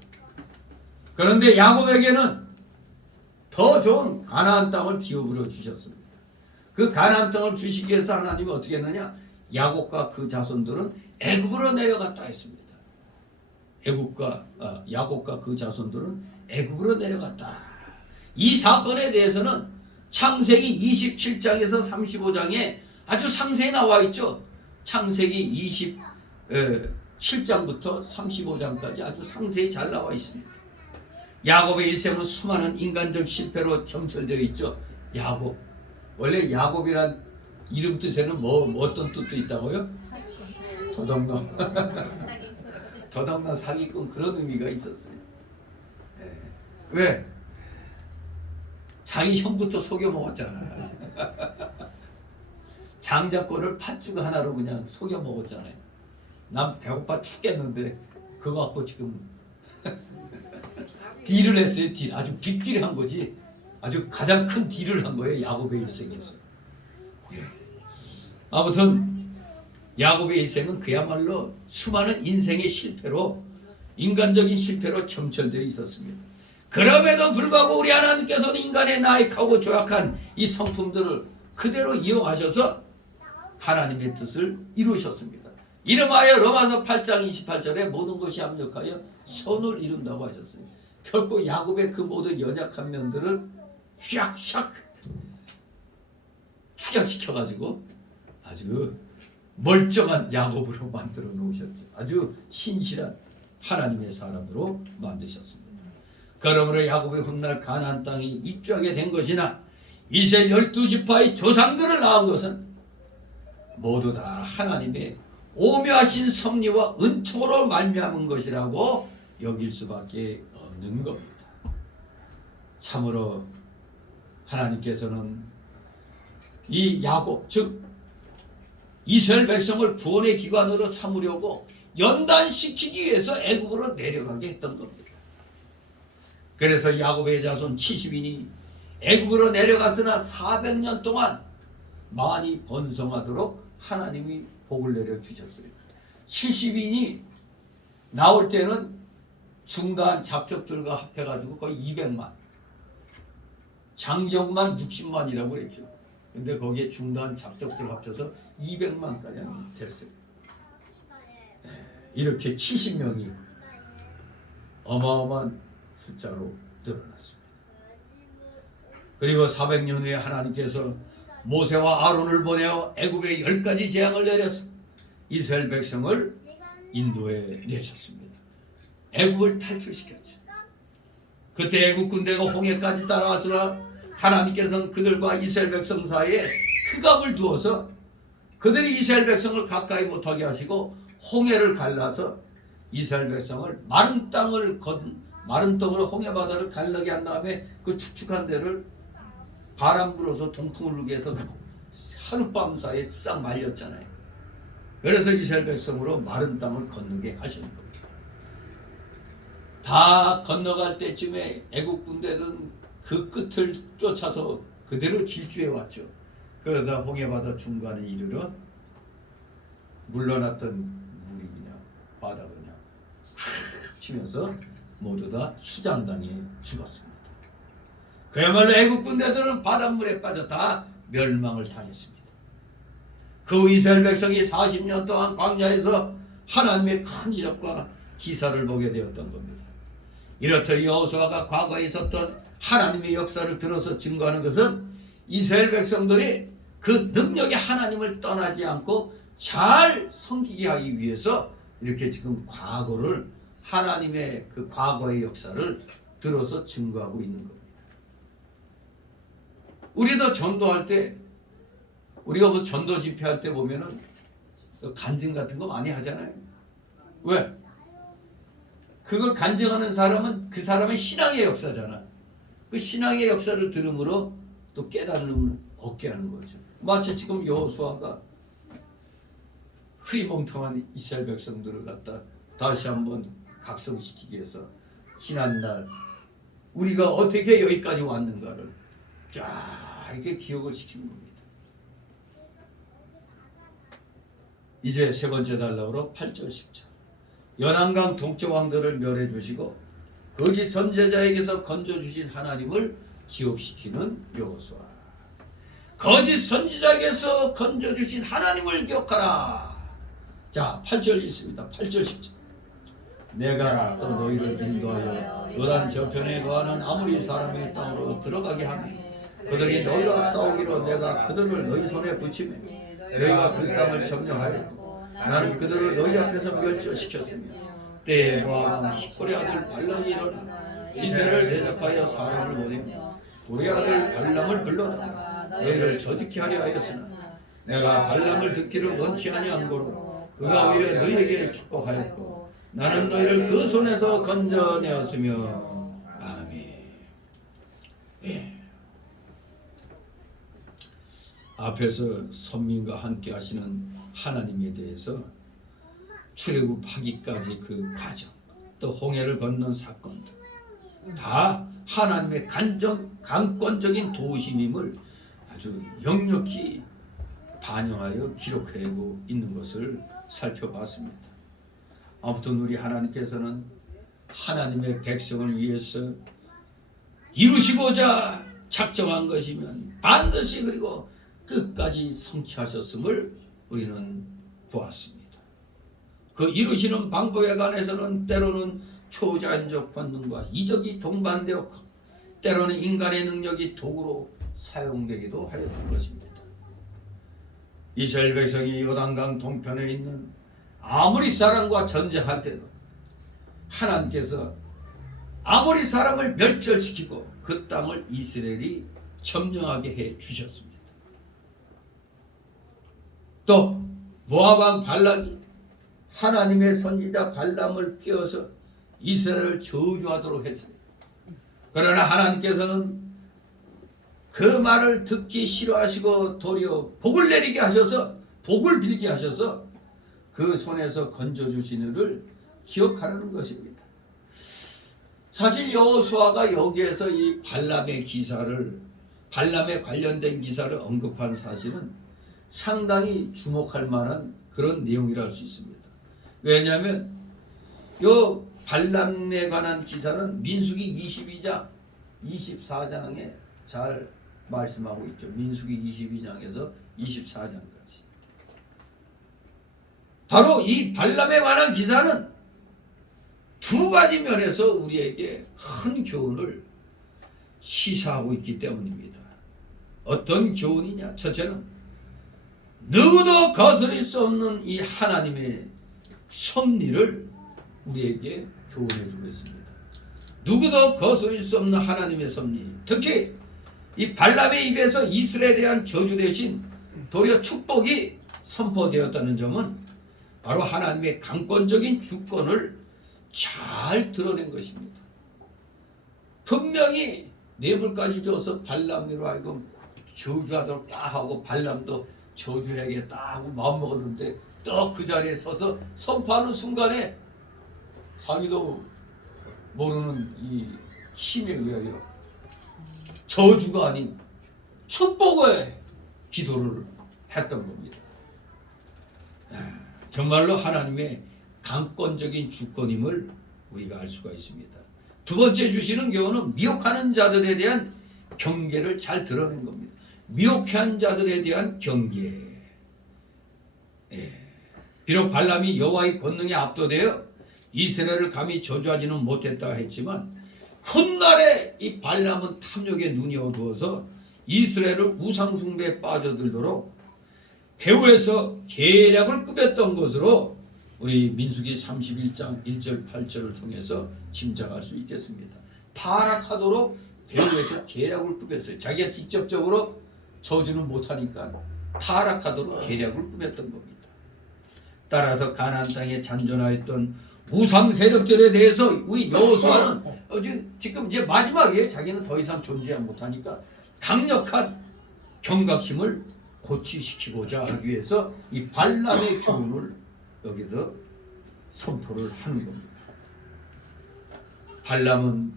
그런데 야곱에게는 더 좋은 가나안 땅을 기업으로 주셨습니다. 그 가나안 땅을 주시기 위해서 하나님이 어떻게 했느냐? 야곱과 그 자손들은 애굽으로 내려갔다 했습니다. 야곱과 그 자손들은 애굽으로 내려갔다. 이 사건에 대해서는 창세기 27장에서 35장에 아주 상세히 나와 있죠. 창세기 27장부터 35장까지 아주 상세히 잘 나와 있습니다. 야곱의 일생은 수많은 인간적 실패로 점철되어 있죠. 야곱. 원래 야곱이란 이름 뜻에는 어떤 뜻도 있다고요? 도둑놈. 더덕나 사기꾼 그런 의미가 있었어요. 예. 왜? 자기 형부터 속여 먹었잖아요. 장자권을 팥죽 하나로 그냥 속여 먹었잖아요. 난 배고파 죽겠는데 그거 갖고 지금 딜을 했어요. 딜. 아주 빅딜을 한 거지. 아주 가장 큰 딜을 한 거예요. 야곱의 일생에서. 예. 아무튼 야곱의 일생은 그야말로 수많은 인생의 실패로, 인간적인 실패로 점철되어 있었습니다. 그럼에도 불구하고 우리 하나님께서는 인간의 나약하고 조약한 이 성품들을 그대로 이용하셔서 하나님의 뜻을 이루셨습니다. 이름하여 로마서 8장 28절에 모든 것이 합력하여 선을 이룬다고 하셨어요. 결코 야곱의 그 모든 연약한 면들을 샥샥 축약시켜가지고 아주 멀쩡한 야곱으로 만들어 놓으셨죠. 아주 신실한 하나님의 사람으로 만드셨습니다. 그러므로 야곱의 훗날 가나안 땅에 입주하게 된 것이나 이스라엘 12지파의 조상들을 낳은 것은 모두 다 하나님의 오묘하신 섭리와 은총으로 말미암은 것이라고 여길 수밖에 없는 겁니다. 참으로 하나님께서는 이 야곱, 즉 이스라엘 백성을 구원의 기관으로 삼으려고 연단시키기 위해서 애굽으로 내려가게 했던 겁니다. 그래서 야곱의 자손 70인이 애굽으로 내려갔으나 400년 동안 많이 번성하도록 하나님이 복을 내려주셨어요. 70인이 나올 때는 중단 잡족들과 합해가지고 거의 200만, 장정만 60만이라고 그랬죠. 근데 거기에 중단 잡족들 합쳐서 200만까지 됐어요. 이렇게 70명이 어마어마한 숫자로 늘어났습니다. 그리고 400년 후에 하나님께서 모세와 아론을 보내어 애굽에 10가지 재앙을 내려서 이스라엘 백성을 인도에 내셨습니다. 애굽을 탈출시켰죠. 그때 애굽 군대가 홍해까지 따라왔으나 하나님께서는 그들과 이스라엘 백성 사이에 흑암을 두어서 그들이 이스라엘 백성을 가까이 못하게 하시고 홍해를 갈라서 이스라엘 백성을 마른 땅으로 홍해 바다를 갈라게 한 다음에 그 축축한 데를 바람 불어서 동풍을 불게 해서 하룻밤 사이에 싹 말렸잖아요. 그래서 이스라엘 백성으로 마른 땅을 건너게 하시는 겁니다. 다 건너갈 때쯤에 애국 군대는 그 끝을 쫓아서 그대로 질주해 왔죠. 그러다 홍해바다 중간에 이르러 물러났던 물이 그냥 바다가 그냥 휙 치면서 모두 다 수장당해 죽었습니다. 그야말로 애국 군대들은 바닷물에 빠져 다 멸망을 당했습니다. 그 이스라엘 백성이 40년 동안 광야에서 하나님의 큰 이적과 기사를 보게 되었던 겁니다. 이렇듯 여호수아가 과거에 있었던 하나님의 역사를 들어서 증거하는 것은 이스라엘 백성들이 그 능력의 하나님을 떠나지 않고 잘 섬기게 하기 위해서 이렇게 지금 과거를, 하나님의 그 과거의 역사를 들어서 증거하고 있는 겁니다. 우리도 전도할 때, 우리가 뭐 전도 집회할 때 보면은 간증 같은 거 많이 하잖아요. 왜? 그걸 간증하는 사람은 그 사람의 신앙의 역사잖아. 그 신앙의 역사를 들음으로 또 깨달음을 얻게 하는 거죠. 마치 지금 여호수아가 흐리멍텅한 이스라엘 백성들을 갖다 다시 한번 각성시키기 위해서 지난날 우리가 어떻게 여기까지 왔는가를 쫙 이렇게 기억을 시키는 겁니다. 이제 세 번째 단락으로 8절 10절. 연안강 동쪽 왕들을 멸해 주시고 거짓 선지자에게서 건져 주신 하나님을 기억시키는 여호수아. 거짓 선지자에게서 건져 주신 하나님을 기억하라. 자, 8절 있습니다. 8절 10절. 내가 또 너희를 인도하여 요단 저편에 거하는 아모리 사람의 땅으로 들어가게 하며 그들이 너희와 싸우기로 내가 그들을 너희 손에 붙이며 너희가 그 땅을 점령하였고 나는 그들을 너희 앞에서 멸절시켰으며 때에 모압 왕 십볼의 아들 발락이 일어나 이스라엘을 대적하여 사람을 보내며 우리 아들 발람을 불러다가 너희를 저지케 하려 하였으나 내가 발람을 듣기를 원치 아니한 고로 그가 오히려 너희에게 축복하였고 나는 너희를 그 손에서 건져내었으며. 아멘. 예. 앞에서 선민과 함께 하시는 하나님에 대해서 출애굽하기까지 그 과정, 또 홍해를 건넌 사건들 다 하나님의 강권적인 도우심임을 아주 역력히 반영하여 기록하고 있는 것을 살펴봤습니다. 아무튼 우리 하나님께서는 하나님의 백성을 위해서 이루시고자 작정한 것이면 반드시 그리고 끝까지 성취하셨음을 우리는 보았습니다. 그 이루시는 방법에 관해서는 때로는 초자연적 본능과 이적이 동반되어 때로는 인간의 능력이 도구로 사용되기도 하였던 것입니다. 이스라엘 백성이 요단강 동편에 있는 아모리 사람과 전쟁할 때도 하나님께서 아모리 사람을 멸절시키고 그 땅을 이스라엘이 점령하게 해 주셨습니다. 또 모압 왕 발락이 하나님의 선지자 발람을 끼워서 이스라엘을 저주하도록 했어요. 그러나 하나님께서는 그 말을 듣기 싫어하시고 도리어 복을 내리게 하셔서 복을 빌게 하셔서 그 손에서 건져주시는를 기억하라는 것입니다. 사실 여호수아가 여기에서 이 발람의 관련된 기사를 언급한 사실은 상당히 주목할 만한 그런 내용이라 할 수 있습니다. 왜냐하면 요 발람에 관한 기사는 민수기 22장, 24장에 잘 말씀하고 있죠. 민수기 22장에서 24장까지. 바로 이 발람에 관한 기사는 두 가지 면에서 우리에게 큰 교훈을 시사하고 있기 때문입니다. 어떤 교훈이냐? 첫째는 누구도 거스릴 수 없는 이 하나님의 섭리를 우리에게 교훈해 주고 있습니다. 누구도 거스릴 수 없는 하나님의 섭리, 특히 이 발람의 입에서 이스라엘에 대한 저주 대신 도리어 축복이 선포되었다는 점은 바로 하나님의 강권적인 주권을 잘 드러낸 것입니다. 분명히 뇌물까지 줘서 발람으로 하여금 저주하도록 딱 하고 발람도 저주해야겠다 하고 마음먹었는데 또 그 자리에 서서 선포하는 순간에 자기도 모르는 이 힘에 의하여 저주가 아닌 축복의 기도를 했던 겁니다. 정말로 하나님의 강권적인 주권임을 우리가 알 수가 있습니다. 두 번째 주시는 교훈은 미혹하는 자들에 대한 경계를 잘 드러낸 겁니다. 미혹한 자들에 대한 경계. 비록 발람이 여호와의 권능에 압도되어 이스라엘을 감히 저주하지는 못했다 했지만 훗날에 이 발람은 탐욕에 눈이 어두워서 이스라엘을 우상숭배에 빠져들도록 배후에서 계략을 꾸몄던 것으로 우리 민수기 31장 1절 8절을 통해서 짐작할 수 있겠습니다. 타락하도록 배후에서 계략을 꾸몄어요. 자기가 직접적으로 저주는 못하니까 타락하도록 계략을 꾸몄던 겁니다. 따라서 가나안 땅에 잔존하였던 우상 세력들에 대해서 우리 여호수아는 지금 이제 마지막에 자기는 더 이상 존재하지 못하니까 강력한 경각심을 고취시키고자 하기 위해서 이 발람의 교훈을 여기서 선포를 하는 겁니다. 발람은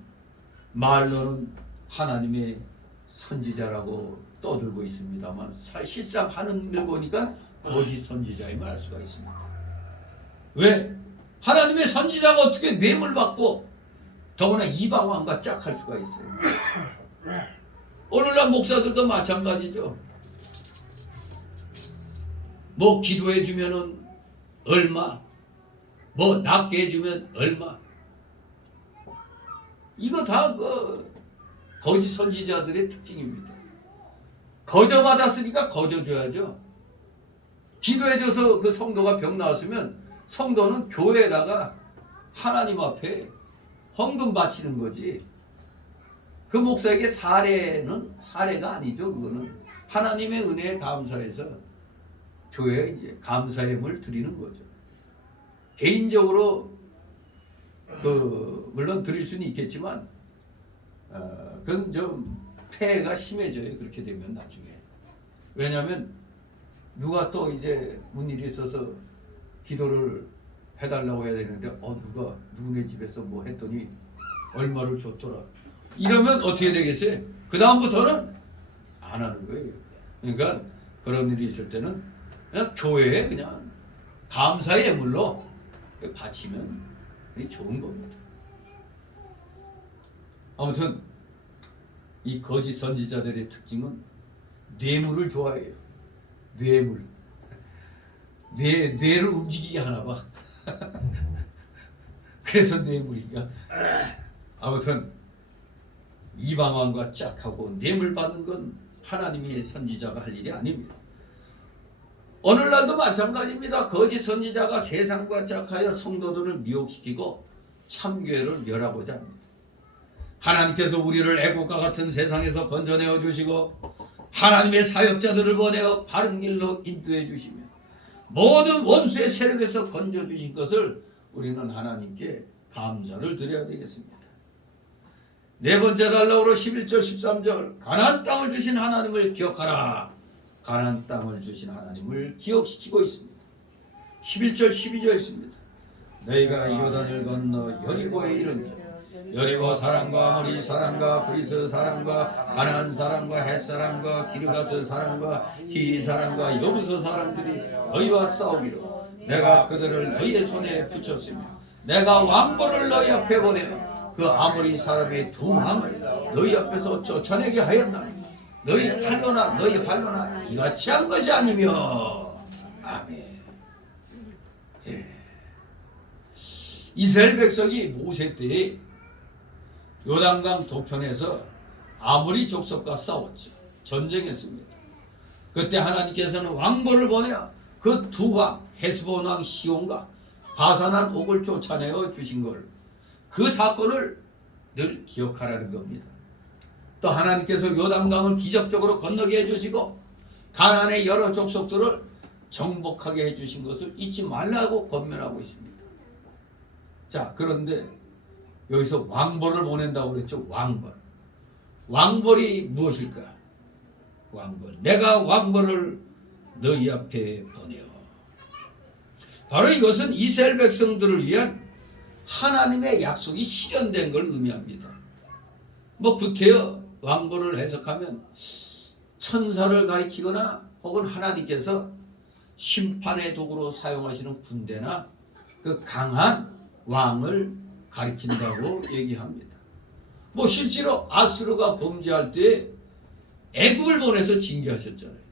말로는 하나님의 선지자라고 떠들고 있습니다만 사실상 하는 일 보니까 거짓 선지자임을 알 수가 있습니다. 왜? 하나님의 선지자가 어떻게 뇌물 받고 더구나 이방 왕과 짝할 수가 있어요. 오늘날 목사들도 마찬가지죠. 뭐 기도해 주면은 얼마, 뭐 낫게 해주면 얼마. 이거 다 그 거짓 선지자들의 특징입니다. 거저 받았으니까 거저 줘야죠. 기도해줘서 그 성도가 병 나왔으면 성도는 교회에다가 하나님 앞에 헌금 바치는 거지. 그 목사에게 사례가 아니죠. 그거는 하나님의 은혜에 감사해서 교회에 이제 감사의 힘을 드리는 거죠. 개인적으로 물론 드릴 수는 있겠지만 그건 좀 폐해가 심해져요. 그렇게 되면 나중에. 왜냐하면 누가 또 이제 무슨 일이 있어서 기도를 해달라고 해야 되는데 누가 누구네 집에서 뭐 했더니 얼마를 줬더라. 이러면 어떻게 되겠어요? 그 다음부터는 안 하는 거예요. 그러니까 그런 일이 있을 때는 그냥 교회에 그냥 감사의 예물로 바치면 좋은 겁니다. 아무튼 이 거짓 선지자들의 특징은 뇌물을 좋아해요. 뇌물. 뇌를 움직이게 하나 봐. 그래서 뇌물인가? 아무튼 이방왕과 짝하고 뇌물 받는 건 하나님의 선지자가 할 일이 아닙니다. 오늘날도 마찬가지입니다. 거짓 선지자가 세상과 짝하여 성도들을 미혹시키고 참교회를 멸하고자 합니다. 하나님께서 우리를 애국과 같은 세상에서 건져내어 주시고 하나님의 사역자들을 보내어 바른 길로 인도해 주시며 모든 원수의 세력에서 건져 주신 것을 우리는 하나님께 감사를 드려야 되겠습니다. 네 번째 달락으로 11절 13절 가나안 땅을 주신 하나님을 기억하라. 가나안 땅을 주신 하나님을 기억시키고 있습니다. 11절 12절 있습니다. 너희가 요단을 건너 여리고에 이른즉 여리고 사람과 아모리 사람과 브리스 사람과 가나안 사람과 헷 사람과 기르가스 사람과 히 사람과 여부서 사람들이 너희와 싸우기로 내가 그들을 너희의 손에 붙였으며 내가 왕벌을 너희 앞에 보내어 그 아모리 사람의 두 왕을 너희 앞에서 쫓아내게 하였나니 너희 칼로나 너희 활로나 이같이 한 것이 아니며. 아멘. 예. 이스라엘 백성이 모세 때에 요단강 동편에서 아모리 족속과 싸웠죠. 전쟁했습니다. 그때 하나님께서는 왕벌을 보내어 그 두 왕 헤스본 왕 시온과 바산한 옥을 쫓아내어 주신 걸, 그 사건을 늘 기억하라는 겁니다. 또 하나님께서 요단강을 기적적으로 건너게 해주시고 가나안의 여러 족속들을 정복하게 해주신 것을 잊지 말라고 권면하고 있습니다. 자, 그런데 여기서 왕벌을 보낸다고 그랬죠. 왕벌. 왕벌이 무엇일까? 왕벌. 내가 왕벌을 너희 앞에 보내어. 바로 이것은 이스라엘 백성들을 위한 하나님의 약속이 실현된 걸 의미합니다. 뭐 구태여 왕벌을 해석하면 천사를 가리키거나 혹은 하나님께서 심판의 도구로 사용하시는 군대나 그 강한 왕을 가리킨다고 얘기합니다. 뭐 실제로 아수르가 범죄할 때 애국을 보내서 징계하셨잖아요.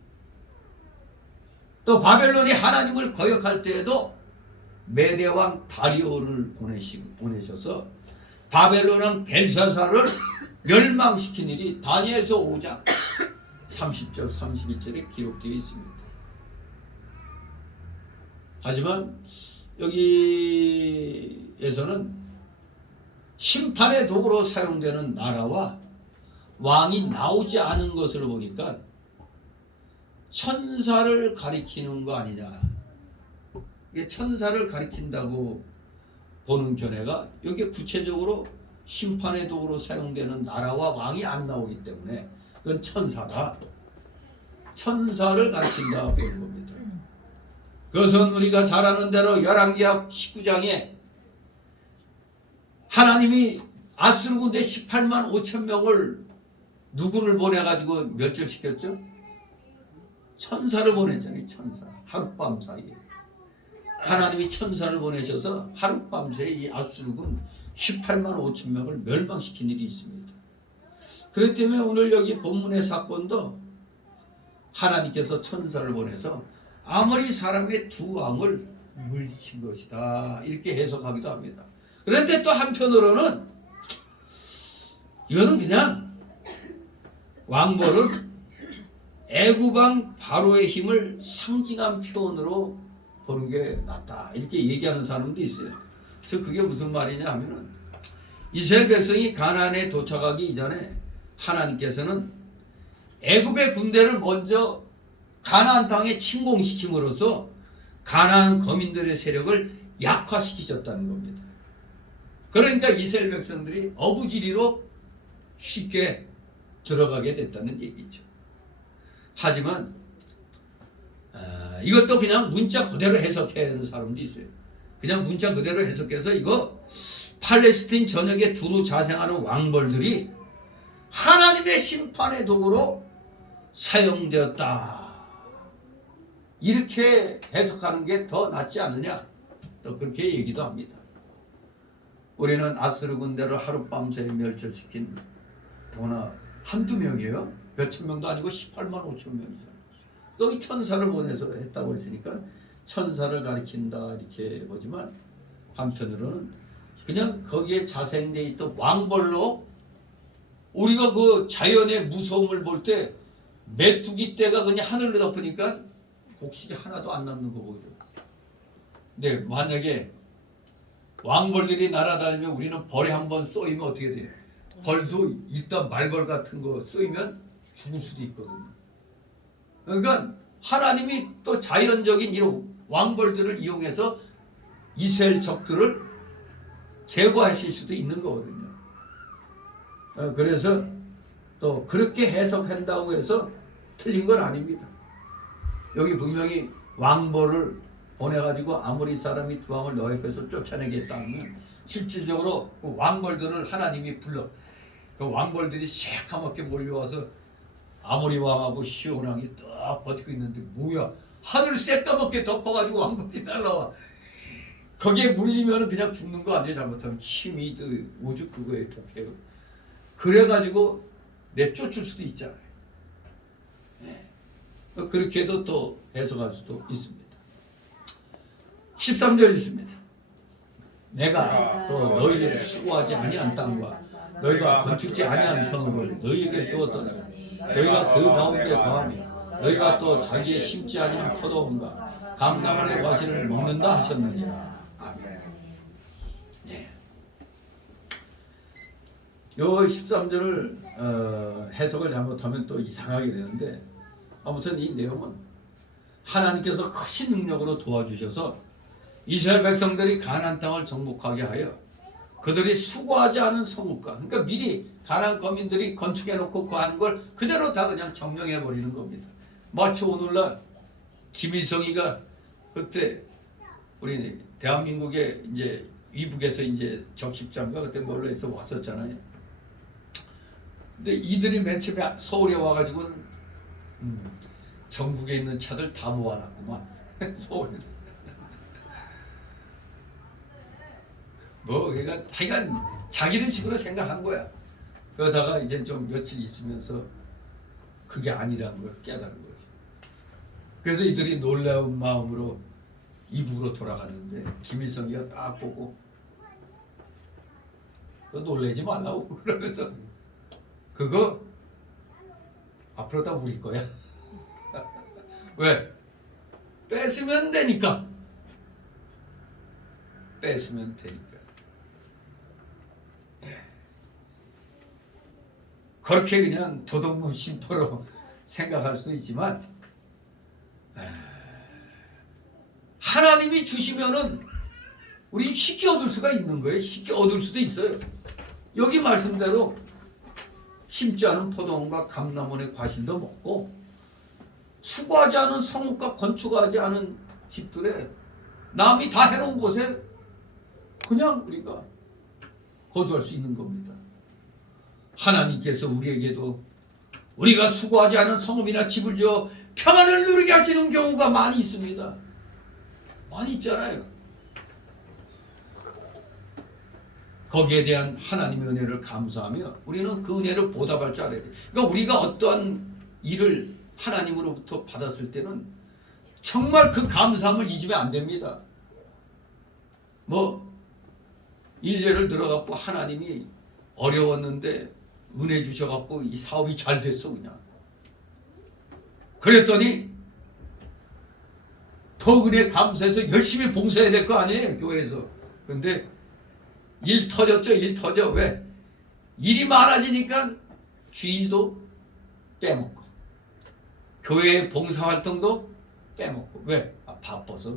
또 바벨론이 하나님을 거역할 때에도 메대왕 다리오를 보내셔서 바벨론 왕 벨사사를 멸망시킨 일이 다니엘서 5장 30절 31절에 기록되어 있습니다. 하지만 여기에서는 심판의 도구로 사용되는 나라와 왕이 나오지 않은 것을 보니까 천사를 가리키는 거 아니냐. 이게 천사를 가리킨다고 보는 견해가 여기에 구체적으로 심판의 도구로 사용되는 나라와 왕이 안 나오기 때문에 그건 천사다. 천사를 가리킨다 보는 겁니다. 그것은 우리가 잘 아는 대로 열왕기하 19장에 하나님이 아수르 군대 18만 5천 명을 누구를 보내가지고 멸절시켰죠? 천사를 보냈잖아요. 천사. 하룻밤 사이에. 하나님이 천사를 보내셔서 하룻밤 새에 이 아수르군 18만 5천 명을 멸망시킨 일이 있습니다. 그렇기 때문에 오늘 여기 본문의 사건도 하나님께서 천사를 보내서 아모리 사람의 두 왕을 물리친 것이다. 이렇게 해석하기도 합니다. 그런데 또 한편으로는 이거는 그냥 왕벌은 애굽왕 바로의 힘을 상징한 표현으로 보는 게 낫다. 이렇게 얘기하는 사람도 있어요. 그래서 그게 무슨 말이냐 하면은 이스라엘 백성이 가나안에 도착하기 이전에 하나님께서는 애굽의 군대를 먼저 가나안 땅에 침공시킴으로써 가나안 거민들의 세력을 약화시키셨다는 겁니다. 그러니까 이스라엘 백성들이 어부지리로 쉽게 들어가게 됐다는 얘기죠. 하지만 이것도 그냥 문자 그대로 해석하는 사람도 있어요. 그냥 문자 그대로 해석해서 이거 팔레스틴 전역에 두루 자생하는 왕벌들이 하나님의 심판의 도구로 사용되었다. 이렇게 해석하는 게 더 낫지 않느냐? 또 그렇게 얘기도 합니다. 우리는 아스르 군대를 하룻밤새 멸절시킨 더나 한두 명이에요. 몇천 명도 아니고 18만 5천 명이잖아요. 여기 천사를 보내서 했다고 했으니까 천사를 가리킨다 이렇게 보지만 한편으로는 그냥 거기에 자생돼 있던 왕벌로 우리가 그 자연의 무서움을 볼 때 메뚜기 떼가 그냥 하늘을 덮으니까 곡식이 하나도 안 남는 거 보죠. 근데 만약에 왕벌들이 날아다니면 우리는 벌에 한번 쏘이면 어떻게 돼요? 벌도 일단 말벌 같은 거 쏘이면 죽을 수도 있거든요. 그러니까 하나님이 또 자연적인 이런 왕벌들을 이용해서 이스라엘 적들을 제거하실 수도 있는 거거든요. 그래서 또 그렇게 해석한다고 해서 틀린 건 아닙니다. 여기 분명히 왕벌을 보내가지고 아무리 사람이 두 왕을 너 옆에서 쫓아내겠다 하면 실질적으로 그 왕벌들을 하나님이 불러 그 왕벌들이 새까맣게 몰려와서 아모리 왕하고 시온 왕이 딱 버티고 있는데 뭐야 하늘 새까맣게 덮어가지고 왕벌이 날라와 거기에 물리면 그냥 죽는 거 아니에요. 잘못하면 힘이 또 오죽 그거에 독해요. 그래가지고 내쫓을 수도 있잖아요. 네. 그렇게도 또 해석할 수도 있습니다. 13절 있습니다. 내가 또 너희에게 수고하지 아니한 땅과 너희가 건축지 아니한 성을 너희에게 주었더니 너희가 그 가운데 거하며 너희가 또 자기의 심지 아니한 포도원과 감람원의 과실을 먹는다 하셨느니라. 아멘. 예. 요 13절을 해석을 잘못하면 또 이상하게 되는데 아무튼 이 내용은 하나님께서 크신 능력으로 도와주셔서 이스라엘 백성들이 가나안 땅을 정복하게 하여 그들이 수고하지 않은 성읍과 그러니까 미리 가나안 거민들이 건축해놓고 구한 걸 그대로 다 그냥 점령해버리는 겁니다. 마치 오늘날 김일성이가 그때 우리 대한민국에 이제 이북에서 이제 적십자인가 그때 뭘로 해서 왔었잖아요. 근데 이들이 맨 처음에 서울에 와가지고는 전국에 있는 차들 다 모아놨구만. 서울에. 뭐 그러니까 하여간 자기들 식으로 생각한 거야. 그러다가 이제 좀 며칠 있으면서 그게 아니라는 걸 깨달은 거죠. 그래서 이들이 놀라운 마음으로 이북으로 돌아갔는데 김일성이가 딱 보고 너 놀래지 말라고 그러면서 그거 앞으로 다 우리 거야. 왜? 뺏으면 되니까. 뺏으면 되니까. 그렇게 그냥 도덕문 심포로 생각할 수도 있지만 하나님이 주시면은 우리 쉽게 얻을 수가 있는 거예요. 쉽게 얻을 수도 있어요. 여기 말씀대로 심지 않은 포도원과 감람원의 과실도 먹고 수고하지 않은 성읍과 건축하지 않은 집들에 남이 다 해놓은 곳에 그냥 우리가 거주할 수 있는 겁니다. 하나님께서 우리에게도 우리가 수고하지 않은 성읍이나 집을 지어 평안을 누리게 하시는 경우가 많이 있습니다. 많이 있잖아요. 거기에 대한 하나님의 은혜를 감사하며 우리는 그 은혜를 보답할 줄 알아야 돼요. 그러니까 우리가 어떠한 일을 하나님으로부터 받았을 때는 정말 그 감사함을 잊으면 안 됩니다. 뭐 일례를 들어갖고 하나님이 어려웠는데 은혜 주셔갖고 이 사업이 잘 됐어 그냥. 그랬더니 더 은혜 감사해서 열심히 봉사해야 될 거 아니에요 교회에서. 근데 일 터졌죠. 일 터져. 왜? 일이 많아지니까 주일도 빼먹고 교회 봉사활동도 빼먹고. 왜? 바빠서.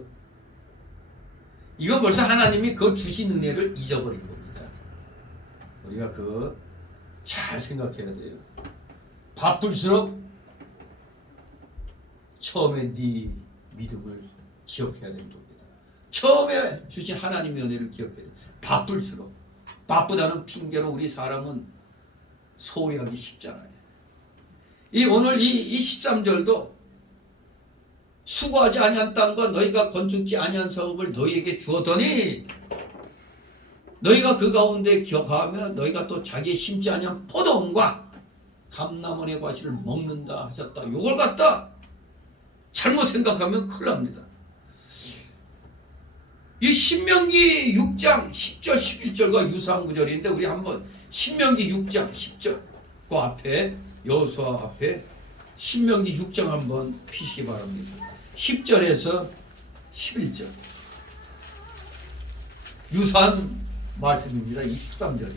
이건 벌써 하나님이 그 주신 은혜를 잊어버린 겁니다. 우리가 잘 생각해야 돼요. 바쁠수록 처음에 네 믿음을 기억해야 되는 겁니다. 처음에 주신 하나님의 은혜를 기억해야 돼요. 바쁠수록. 바쁘다는 핑계로 우리 사람은 소홀히 하기 쉽잖아요. 오늘 이 13절도 수고하지 아니한 땅과 너희가 건축지 아니한 성읍을 너희에게 주었더니 너희가 그 가운데 기억하며 너희가 또 자기의 심지 아니한 포도원과 감람원의 과실을 먹는다 하셨다. 요걸 갖다 잘못 생각하면 큰일 납니다. 이 신명기 6장 10절 11절과 유사한 구절인데 우리 한번 신명기 6장 10절 그 앞에 여호수아 앞에 신명기 6장 한번 피시기 바랍니다. 10절에서 11절 유사한 말씀입니다. 23절이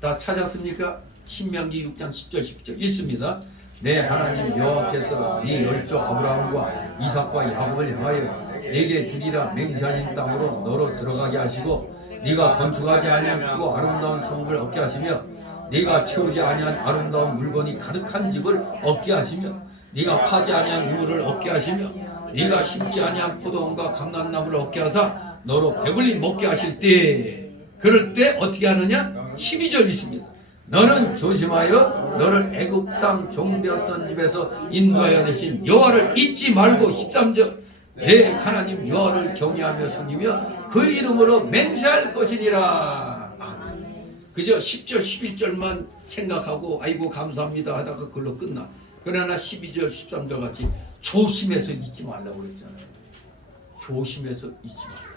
다 찾았습니까? 신명기 6장 10절 10절 있습니다. 내 하나님 여호와께서 네 열조 아브라함과 이삭과 야곱을 향하여 네게 주리라 맹세하신 땅으로 너로 들어가게 하시고 네가 건축하지 아니한 크고 아름다운 성읍을 얻게 하시며 네가 채우지 아니한 아름다운 물건이 가득한 집을 얻게 하시며 네가 파지 아니한 우물을 얻게 하시며 네가 심지 아니한 포도원과 감람나무를 얻게 하사 너로 배불리 먹게 하실 때 그럴 때 어떻게 하느냐? 12절 있습니다. 너는 조심하여 너를 애굽 땅 종되었던 집에서 인도하여 내신 여호와를 잊지 말고 13절 내 하나님 여호와를 경외하며 섬기며 그 이름으로 맹세할 것이니라. 그저 10절 11절만 생각하고 아이고 감사합니다 하다가 그걸로 끝나. 그러나 12절 13절 같이 조심해서 잊지 말라고 그랬잖아요. 조심해서 잊지 말라.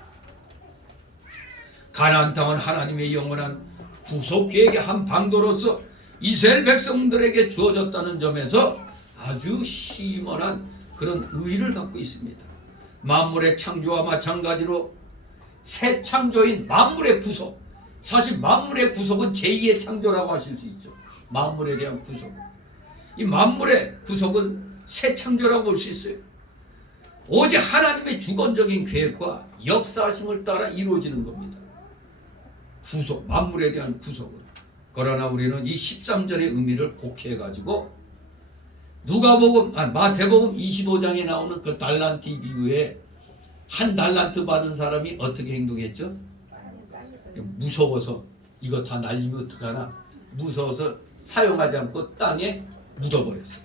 가나안 땅은 하나님의 영원한 구속 계획의 한 방도로서 이스라엘 백성들에게 주어졌다는 점에서 아주 시원한 그런 의의를 갖고 있습니다. 만물의 창조와 마찬가지로 새 창조인 만물의 구속, 사실 만물의 구속은 제2의 창조라고 하실 수 있죠. 만물에 대한 구속, 이 만물의 구속은 새 창조라고 볼 수 있어요. 오직 하나님의 주권적인 계획과 역사하심을 따라 이루어지는 겁니다. 구속, 만물에 대한 구속은. 그러나 우리는 이 13절의 의미를 곡해가지고 마태복음 25장에 나오는 그 달란트 비유에 한 달란트 받은 사람이 어떻게 행동했죠? 무서워서 이거 다 날리면 어떡하나 무서워서 사용하지 않고 땅에 묻어버렸어요.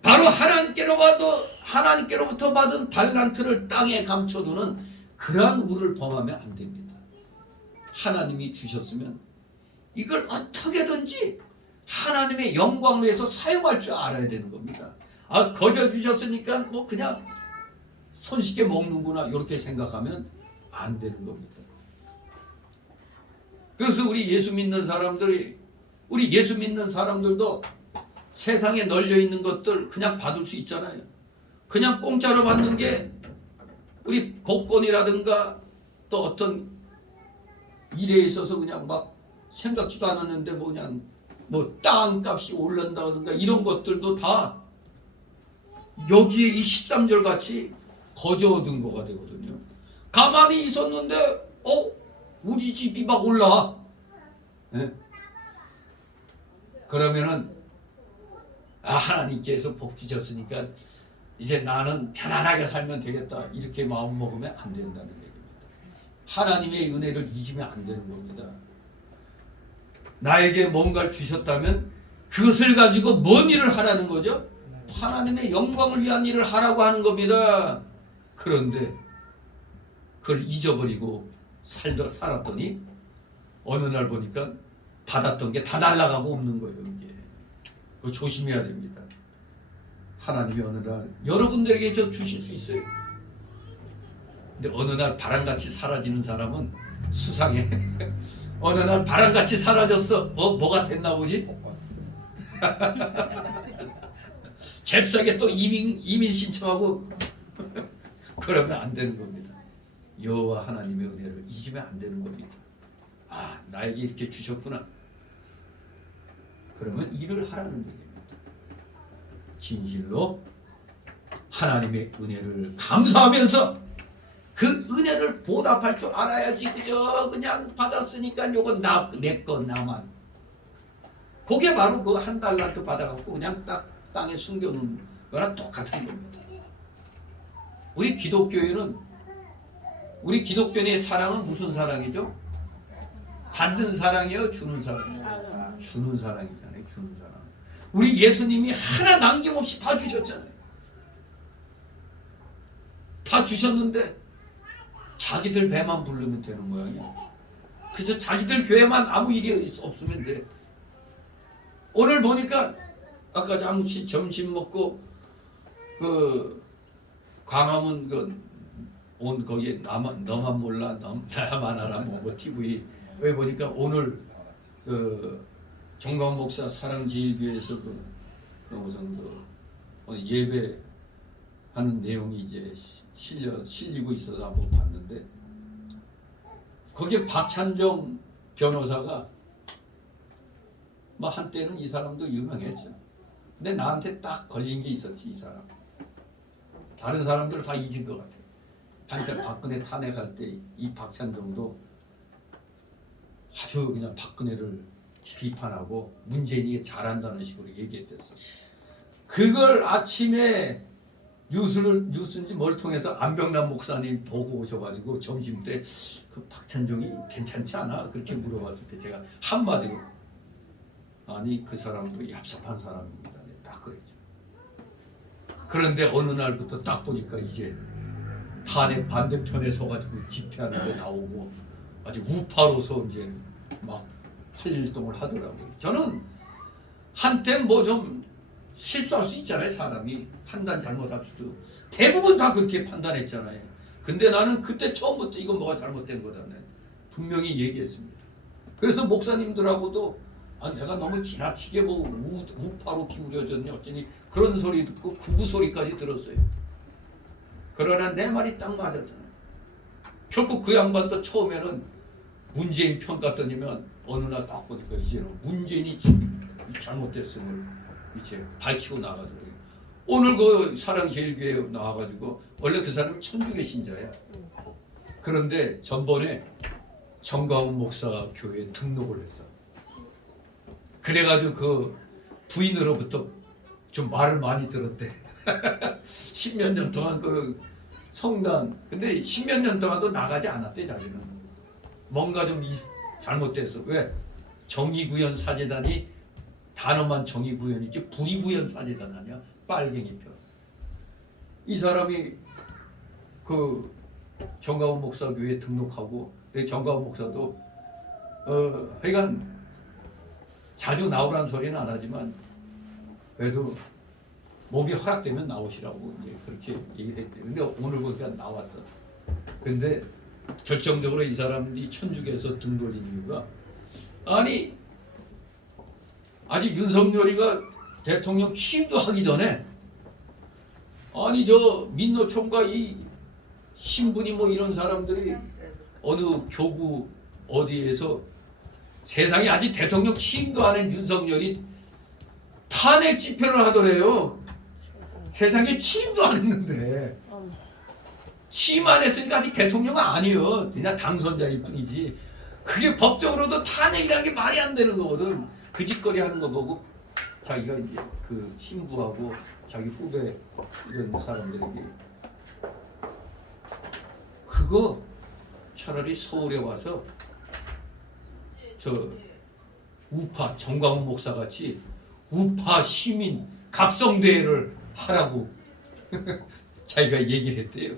바로 하나님께로부터 받은 달란트를 땅에 감춰두는 그러한 우를 범하면 안 됩니다. 하나님이 주셨으면 이걸 어떻게든지 하나님의 영광을 위해서 사용할 줄 알아야 되는 겁니다. 거저 주셨으니까 뭐 그냥 손쉽게 먹는구나 이렇게 생각하면 안 되는 겁니다. 그래서 우리 예수 믿는 사람들도 세상에 널려 있는 것들 그냥 받을 수 있잖아요. 그냥 공짜로 받는 게 우리 복권이라든가 또 어떤 일에 있어서 그냥 막 생각지도 않았는데 그냥 뭐 땅값이 오른다든가 이런 것들도 다 여기에 이 13절 같이 거저 얻은 거가 되거든요. 가만히 있었는데 우리 집이 막 올라. 네? 그러면은 하나님께서 복 주셨으니까 이제 나는 편안하게 살면 되겠다 이렇게 마음 먹으면 안 된다는 얘기입니다. 하나님의 은혜를 잊으면 안 되는 겁니다. 나에게 뭔가를 주셨다면 그것을 가지고 뭔 일을 하라는 거죠? 하나님의 영광을 위한 일을 하라고 하는 겁니다. 그런데 그걸 잊어버리고 살았더니 어느 날 보니까 받았던 게 다 날아가고 없는 거예요. 이게. 그거 조심해야 됩니다. 하나님이 어느 날 여러분들에게 주실 수 있어요. 근데 어느 날 바람같이 사라지는 사람은 수상해. 어느 날 바람같이 사라졌어. 뭐가 됐나 보지? 잽싸게 또 이민 신청하고 그러면 안 되는 겁니다. 여호와 하나님의 은혜를 잊으면 안 되는 겁니다. 나에게 이렇게 주셨구나. 그러면 일을 하라는 얘기입니다. 진실로 하나님의 은혜를 감사하면서 그 은혜를 보답할 줄 알아야지. 그저 그냥 받았으니까 요건 내 거 나만. 그게 바로 그 한 달란트 받아갖고 그냥 딱 땅에 숨겨놓은 거랑 똑같은 겁니다. 우리 기독교인의 사랑은 무슨 사랑이죠? 받는 사랑이에요? 주는 사랑이에요? 주는 사랑이잖아요. 주는 사랑. 우리 예수님이 하나 남김없이 다 주셨잖아요. 다 주셨는데 자기들 배만 부르면 되는 모양이야. 그래서 자기들 교회만 아무 일이 없으면 돼. 오늘 보니까 아까 잠시 점심 먹고 그 광화문 온 거기에 너만 몰라 나만 알아 뭐 TV 왜 보니까 오늘 정광 목사 사랑제일교회에서 무슨 예배하는 내용이 이제 실리고 있어서 한번 봤는데 거기에 박찬종 변호사가 뭐 한때는 이 사람도 유명했죠. 근데 나한테 딱 걸린 게 있었지 이 사람. 다른 사람들 다 잊은 것 같아. 한때 박근혜 탄핵할 때 이 박찬종도 아주 그냥 박근혜를 비판하고 문재인이 잘한다는 식으로 얘기했댔어. 그걸 아침에 뉴스인지 뭘 통해서 안병남 목사님 보고 오셔가지고 점심 때 그 박찬종이 괜찮지 않아? 그렇게 물어봤을 때 제가 한마디로 아니 그 사람도 얍삽한 사람입니다. 딱 그랬죠. 그런데 어느 날부터 딱 보니까 이제 탄핵 반대편에 서가지고 집회하는 데 나오고 아주 우파로서 이제 막 활동을 하더라고요. 저는 한때 뭐 좀 실수할 수 있잖아요. 사람이 판단 잘못할 수도 대부분 다 그렇게 판단했잖아요. 근데 나는 그때 처음부터 이건 뭐가 잘못된 거다 분명히 얘기했습니다. 그래서 목사님들하고도 내가 너무 지나치게 뭐 우파로 기울여졌니 어쩌니 그런 소리 듣고 구구 소리까지 들었어요. 그러나 내 말이 딱 맞았잖아요. 결국 그 양반도 처음에는 문재인 편 같더니만 어느 날 딱 보니까 이제는 문재인이 잘못됐음을 이제 밝히고 나가더라고요. 오늘 그 사랑제일교회 나와가지고 원래 그 사람이 천주교 신자야. 그런데 전번에 정광훈 목사 교회에 등록을 했어. 그래가지고 그 부인으로부터 좀 말을 많이 들었대. 10몇 년 동안 그 성당 근데 10몇 년 동안도 나가지 않았대. 자기는 뭔가 좀 잘못됐어. 왜? 정의구현 사재단이 단어만 정의구현이지 불의구현 사재단 아니야? 빨갱이 편. 이 사람이 그 정광훈 목사 교회에 등록하고 정광훈 목사도 하여간 자주 나오라는 소리는 안 하지만 그래도 목이 허락되면 나오시라고 이제 그렇게 얘기를 했대요. 근데 오늘 보니까 나왔어. 근데 결정적으로 이 사람이 천주교에서 등 돌린 이유가 아니 아직 윤석열이가 대통령 취임도 하기 전에 아니 저 민노총과 이 신분이 뭐 이런 사람들이 어느 교구 어디에서 세상에 아직 대통령 취임도 안 한 윤석열이 탄핵 집회를 하더래요. 세상에 취임도 안 했는데 취임 안 했으니까 아직 대통령은 아니에요. 그냥 당선자일 뿐이지. 그게 법적으로도 탄핵이라는 게 말이 안 되는 거거든. 그 짓거리 하는 거 보고 자기가 이제 그 신부하고 자기 후배 이런 사람들에게 그거 차라리 서울에 와서 저 우파 정광훈 목사 같이 우파 시민 갑성대회를 하라고 자기가 얘기를 했대요.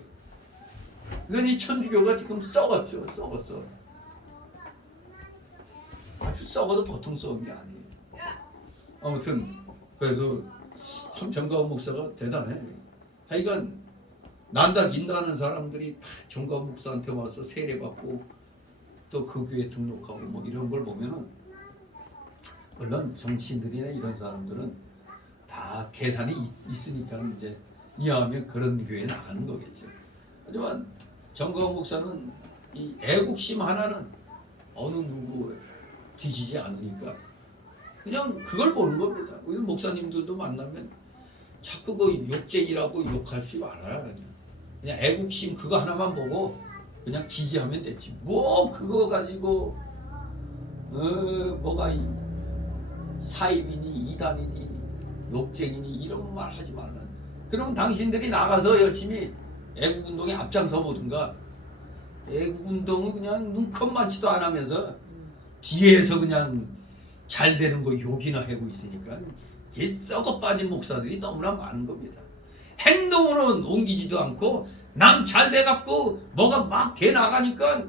그건 이 천주교가 지금 썩었죠. 썩었어. 아주 썩어도 보통 썩은 게 아니에요. 아무튼 그래도 참 정광훈 목사가 대단해. 하여간 난다 긴다는 사람들이 다 정광훈 목사한테 와서 세례받고 또 그 교회 등록하고 뭐 이런 걸 보면은 물론 정치인들이나 이런 사람들은 다 계산이 있으니까 이제 이해하면 그런 교회에 나가는 거겠죠. 하지만 정광훈 목사는 이 애국심 하나는 어느 누구 뒤지지 않으니까 그냥 그걸 보는 겁니다. 우리 목사님들도 만나면 자꾸 그 욕쟁이라고 욕하지 말아요. 그냥 애국심 그거 하나만 보고 그냥 지지하면 됐지. 뭐 그거 가지고 뭐가 사입이니 이단이니 욕쟁이니 이런 말 하지 말라. 그러면 당신들이 나가서 열심히 애국운동에 앞장서 보든가. 애국운동은 그냥 눈컵만치도 안 하면서 뒤에서 그냥 잘 되는 거 욕이나 하고 있으니까 이게 썩어 빠진 목사들이 너무나 많은 겁니다. 행동으로는 옮기지도 않고 남 잘 돼갖고 뭐가 막 돼 나가니까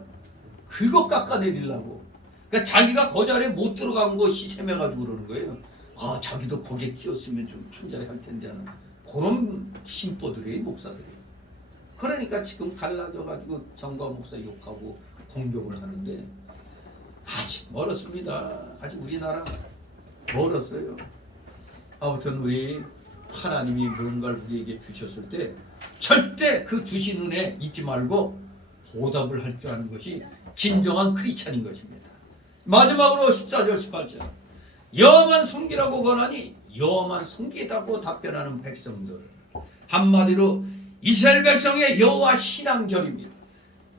그거 깎아내리려고. 그러니까 자기가 그 자리에 못 들어간 거 희생해가지고 그러는 거예요. 아 자기도 거기에 끼었으면 좀 한자리 할 텐데 하는 그런 심보들이 목사들이에요. 그러니까 지금 갈라져가지고 정과 목사 욕하고 공격을 하는데 아직 멀었습니다. 아직 우리나라 멀었어요. 아무튼 우리 하나님이 뭔가를 우리에게 주셨을 때 절대 그 주신 은혜 잊지 말고 보답을 할 줄 아는 것이 진정한 크리스찬인 것입니다. 마지막으로 14절 18절 여호와만 섬기라고 권하니 여호와만 섬기다고 답변하는 백성들. 한마디로 이스라엘 백성의 여호와 신앙결입니다.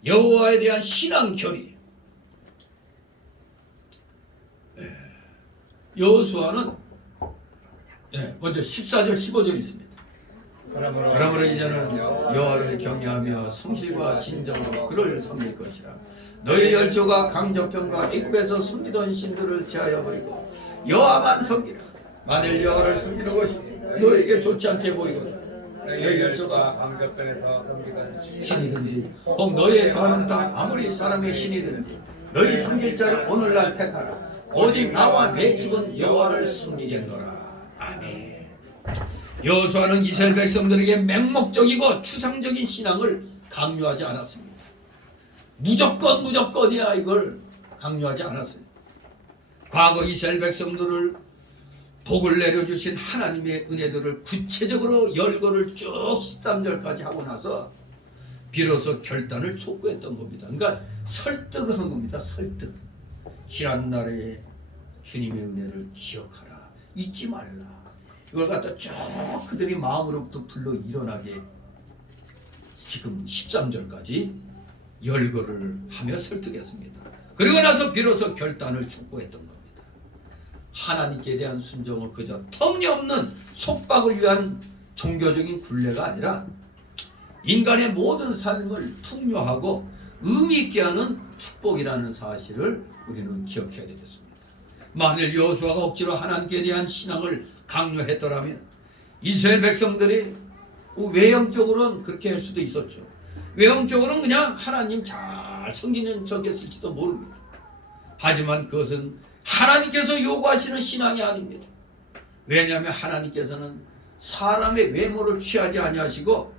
여호와에 대한 신앙결이. 여호수아는 먼저 14절 15절 있습니다. 그러므로 이제는 여호와를 경외하며 성실과 진정으로 그를 섬길 것이라. 너희 열조가 강저편과 애굽에서 섬기던 신들을 제하여 버리고 여호와만 섬기라. 만일 여호와를 섬기는 것이 너에게 좋지 않게 보이거든 너희 열조가 강적변에서 섬기던 신이든지 혹 너희의 거하는 땅 아무리 사람의 신이든지 너희 섬길 자를 오늘날 택하라. 오직 나와 내 집은 여호와를 섬기겠노라. 아멘. 여호수아는 이스라엘 백성들에게 맹목적이고 추상적인 신앙을 강요하지 않았습니다. 무조건이야 이걸 강요하지 않았어요. 과거 이스라엘 백성들을 복을 내려주신 하나님의 은혜들을 구체적으로 열거를 쭉 13절까지 하고 나서 비로소 결단을 촉구했던 겁니다. 그러니까 설득을 한 겁니다. 설득. 지난 날에 주님의 은혜를 기억하라. 잊지 말라. 이걸 갖다 쭉 그들이 마음으로부터 불러 일어나게 지금 13절까지 열거를 하며 설득했습니다. 그리고 나서 비로소 결단을 촉구했던 겁니다. 하나님께 대한 순종을 그저 터무니없는 속박을 위한 종교적인 굴레가 아니라 인간의 모든 삶을 풍요하고 의미 있게 하는 축복이라는 사실을 우리는 기억해야 되겠습니다. 만일 여호수아가 억지로 하나님께 대한 신앙을 강요했더라면 이스라엘 백성들이 외형적으로는 그렇게 할 수도 있었죠. 외형적으로는 그냥 하나님 잘 섬기는 척했을지도 모릅니다. 하지만 그것은 하나님께서 요구하시는 신앙이 아닙니다. 왜냐하면 하나님께서는 사람의 외모를 취하지 아니하시고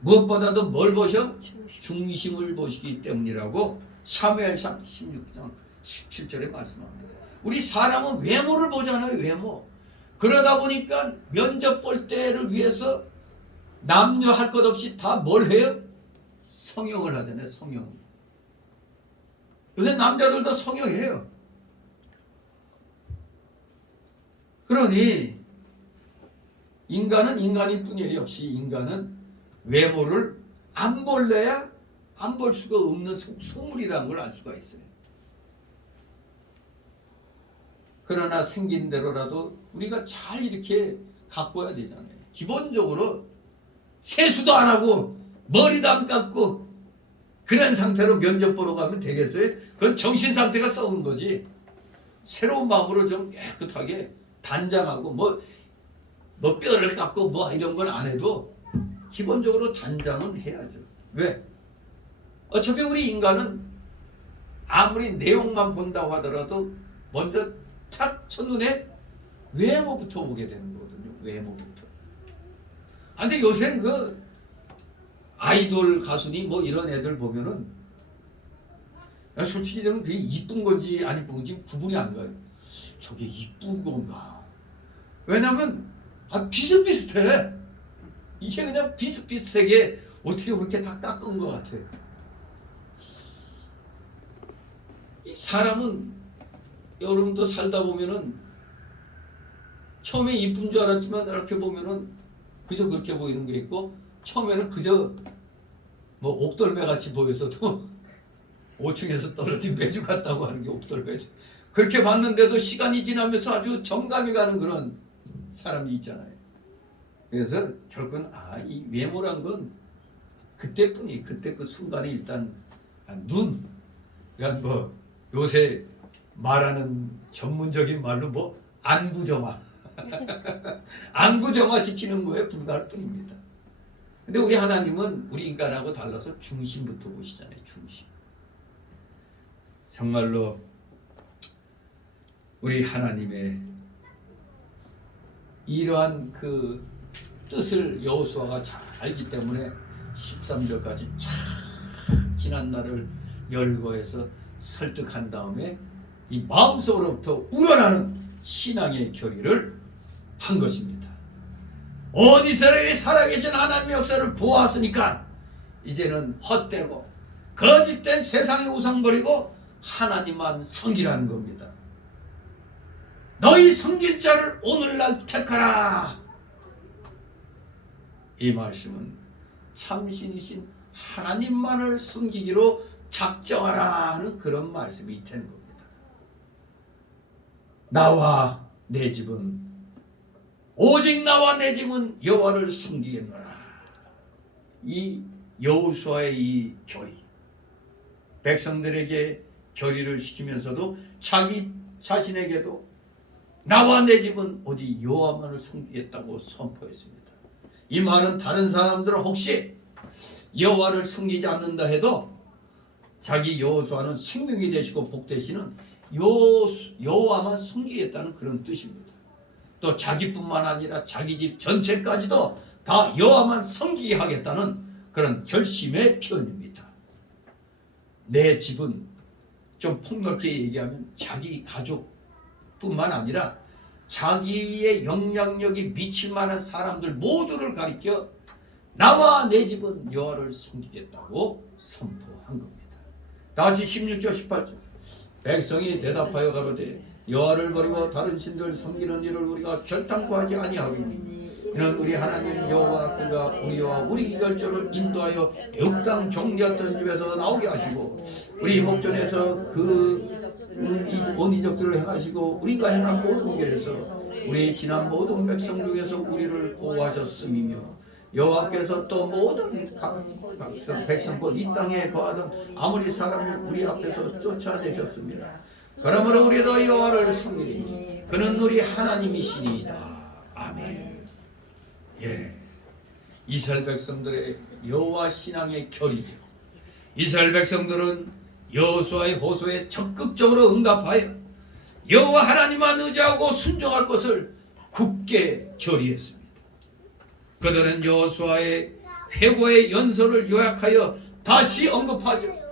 무엇보다도 뭘 보셔? 중심을 보시기 때문이라고 사무엘상 16장 17절에 말씀합니다. 우리 사람은 외모를 보잖아요. 외모. 그러다 보니까 면접 볼 때를 위해서 남녀 할 것 없이 다 뭘 해요? 성형을 하잖아요. 성형. 요새 남자들도 성형해요. 그러니 인간은 인간일 뿐이에요. 역시 인간은 외모를 안 볼래야 안 볼 수가 없는 속물이라는 걸 알 수가 있어요. 그러나 생긴 대로라도 우리가 잘 이렇게 가꿔야 되잖아요. 기본적으로 세수도 안 하고 머리도 안 감고 그런 상태로 면접 보러 가면 되겠어요? 그건 정신 상태가 썩은 거지. 새로운 마음으로 좀 깨끗하게 단장하고 뭐 뼈를 깎고 뭐 이런 건 안 해도 기본적으로 단장은 해야죠. 왜? 어차피 우리 인간은 아무리 내용만 본다고 하더라도 먼저 탁 첫눈에 외모부터 보게 되는 거거든요. 외모부터. 근데 요새 그 아이돌 가수니 뭐 이런 애들 보면은 솔직히 저는 그게 이쁜 건지 안 이쁜 건지 구분이 안 가요. 저게 이쁜 건가? 왜냐면 비슷비슷해. 이게 그냥 비슷비슷하게 어떻게 그렇게 다 깎은 것 같아. 이 사람은 여러분도 살다 보면은 처음에 이쁜 줄 알았지만 이렇게 보면은 그저 그렇게 보이는 게 있고 처음에는 그저 뭐 옥돌매 같이 보여서도 5층에서 떨어진 매주 같다고 하는 게 옥돌매죠. 그렇게 봤는데도 시간이 지나면서 아주 정감이 가는 그런 사람이 있잖아요. 그래서 결국은 이 외모란 건 그때뿐이, 그때 그 순간에 일단 눈, 그러니까 뭐 요새 말하는 전문적인 말로 뭐 안구정화 안구정화 시키는 거에 불과할 뿐입니다. 근데 우리 하나님은 우리 인간하고 달라서 중심부터 보시잖아요. 중심. 정말로 우리 하나님의 이러한 그 뜻을 여호수아가 잘 알기 때문에 13절까지 참 지난 날을 열거해서 설득한 다음에 이 마음속으로부터 우러나는 신앙의 결의를 한 것입니다. 온 이스라엘이 살아계신 하나님의 역사를 보았으니까 이제는 헛되고 거짓된 세상의 우상 버리고 하나님만 섬기라는 겁니다. 너희 섬길 자를 오늘날 택하라. 이 말씀은 참신이신 하나님만을 섬기기로 작정하라 하는 그런 말씀이 되는 겁니다. 나와 내 집은 오직 나와 내 집은 여호와를 섬기겠노라. 이 여호수아의 이 결의, 백성들에게 결의를 시키면서도 자기 자신에게도 나와 내 집은 오직 여호와만을 섬기겠다고 선포했습니다. 이 말은 다른 사람들은 혹시 여호와를 섬기지 않는다 해도 자기 여호수아는 생명이 되시고 복되시는 여호와만 섬기겠다는 그런 뜻입니다. 또 자기뿐만 아니라 자기 집 전체까지도 다 여호와만 섬기게 하겠다는 그런 결심의 표현입니다. 내 집은 좀 폭넓게 얘기하면 자기 가족뿐만 아니라 자기의 영향력이 미칠 만한 사람들 모두를 가리켜 나와 내 집은 여호와를 섬기겠다고 선포한 겁니다. 다시 16절 18절 백성이 대답하여 가로되 여호와를 버리고 다른 신들 섬기는 일을 우리가 결단코 하지 아니하리니 이는 우리 하나님 여호와 그가 우리와 우리 이결절을 인도하여 애굽 땅 종되었던 집에서 나오게 하시고 우리 목전에서 온 이적들을 행하시고 우리가 행한 모든 길에서 우리 지난 모든 백성 중에서 우리를 보호하셨음이며 여호와께서 또 모든 백성 곧 이 땅에 거하던 아무리 사람을 우리 앞에서 쫓아내셨습니다. 그러므로 우리도 여호와를 섬기리니 그는 우리 하나님이시니이다. 아멘. 예, 이스라엘 백성들의 여호와 신앙의 결의죠. 이스라엘 백성들은 여호수아의 호소에 적극적으로 응답하여 여호와 하나님만 의지하고 순종할 것을 굳게 결의했습니다. 그들은 여호수아의 회고의 연설을 요약하여 다시 언급하죠.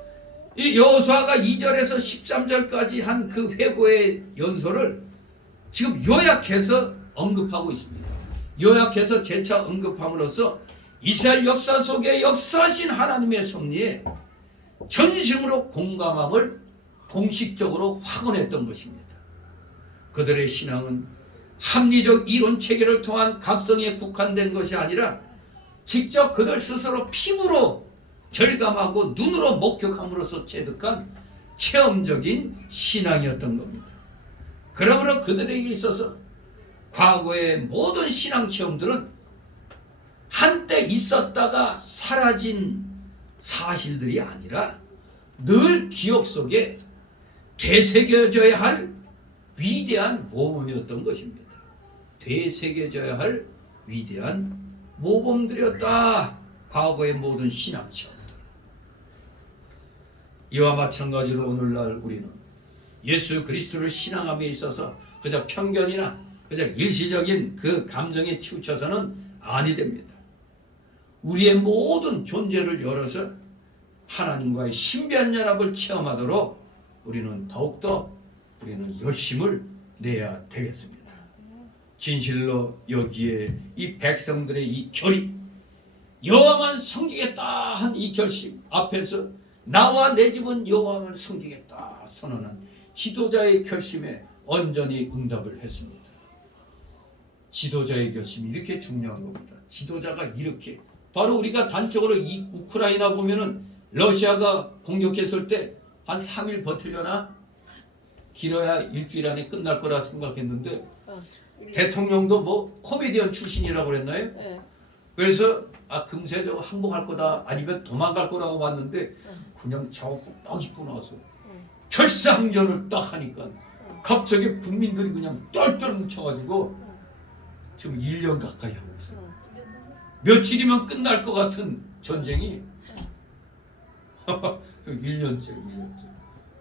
이 여호수아가 2절에서 13절까지 한 그 회고의 연설을 지금 요약해서 언급하고 있습니다. 요약해서 재차 언급함으로써 이스라엘 역사 속에 역사하신 하나님의 섭리에 전심으로 공감함을 공식적으로 확언했던 것입니다. 그들의 신앙은 합리적 이론 체계를 통한 각성에 국한된 것이 아니라 직접 그들 스스로 피부로 절감하고 눈으로 목격함으로써 체득한 체험적인 신앙이었던 겁니다. 그러므로 그들에게 있어서 과거의 모든 신앙 체험들은 한때 있었다가 사라진 사실들이 아니라 늘 기억 속에 되새겨져야 할 위대한 모범이었던 것입니다. 되새겨져야 할 위대한 모범들이었다. 과거의 모든 신앙 체험들. 이와 마찬가지로 오늘날 우리는 예수 그리스도를 신앙함에 있어서 그저 편견이나 그저 일시적인 그 감정에 치우쳐서는 아니 됩니다. 우리의 모든 존재를 열어서 하나님과의 신비한 연합을 체험하도록 우리는 더욱더 우리는 열심을 내야 되겠습니다. 진실로 여기에 이 백성들의 이 결의, 여호와만 섬기겠다 한 이 결심 앞에서 나와 내 집은 여호와만 섬기겠다 선언한 지도자의 결심에 온전히 응답을 했습니다. 지도자의 결심이 이렇게 중요한 겁니다. 지도자가 이렇게 바로 우리가 단적으로 이 우크라이나 보면은 러시아가 공격했을 때 한 3일 버틸려나? 길어야 일주일 안에 끝날 거라 생각했는데 대통령도 뭐 코미디언 출신이라고 그랬나요? 예. 그래서 금세 저 항복할 거다 아니면 도망갈 거라고 봤는데 그냥 자고 딱 입고 나서 결사항전을 딱 하니까 갑자기 국민들이 그냥 똘똘 뭉쳐가지고 지금 1년 가까이 하고 있어요. 며칠이면 끝날 것 같은 전쟁이 1년째.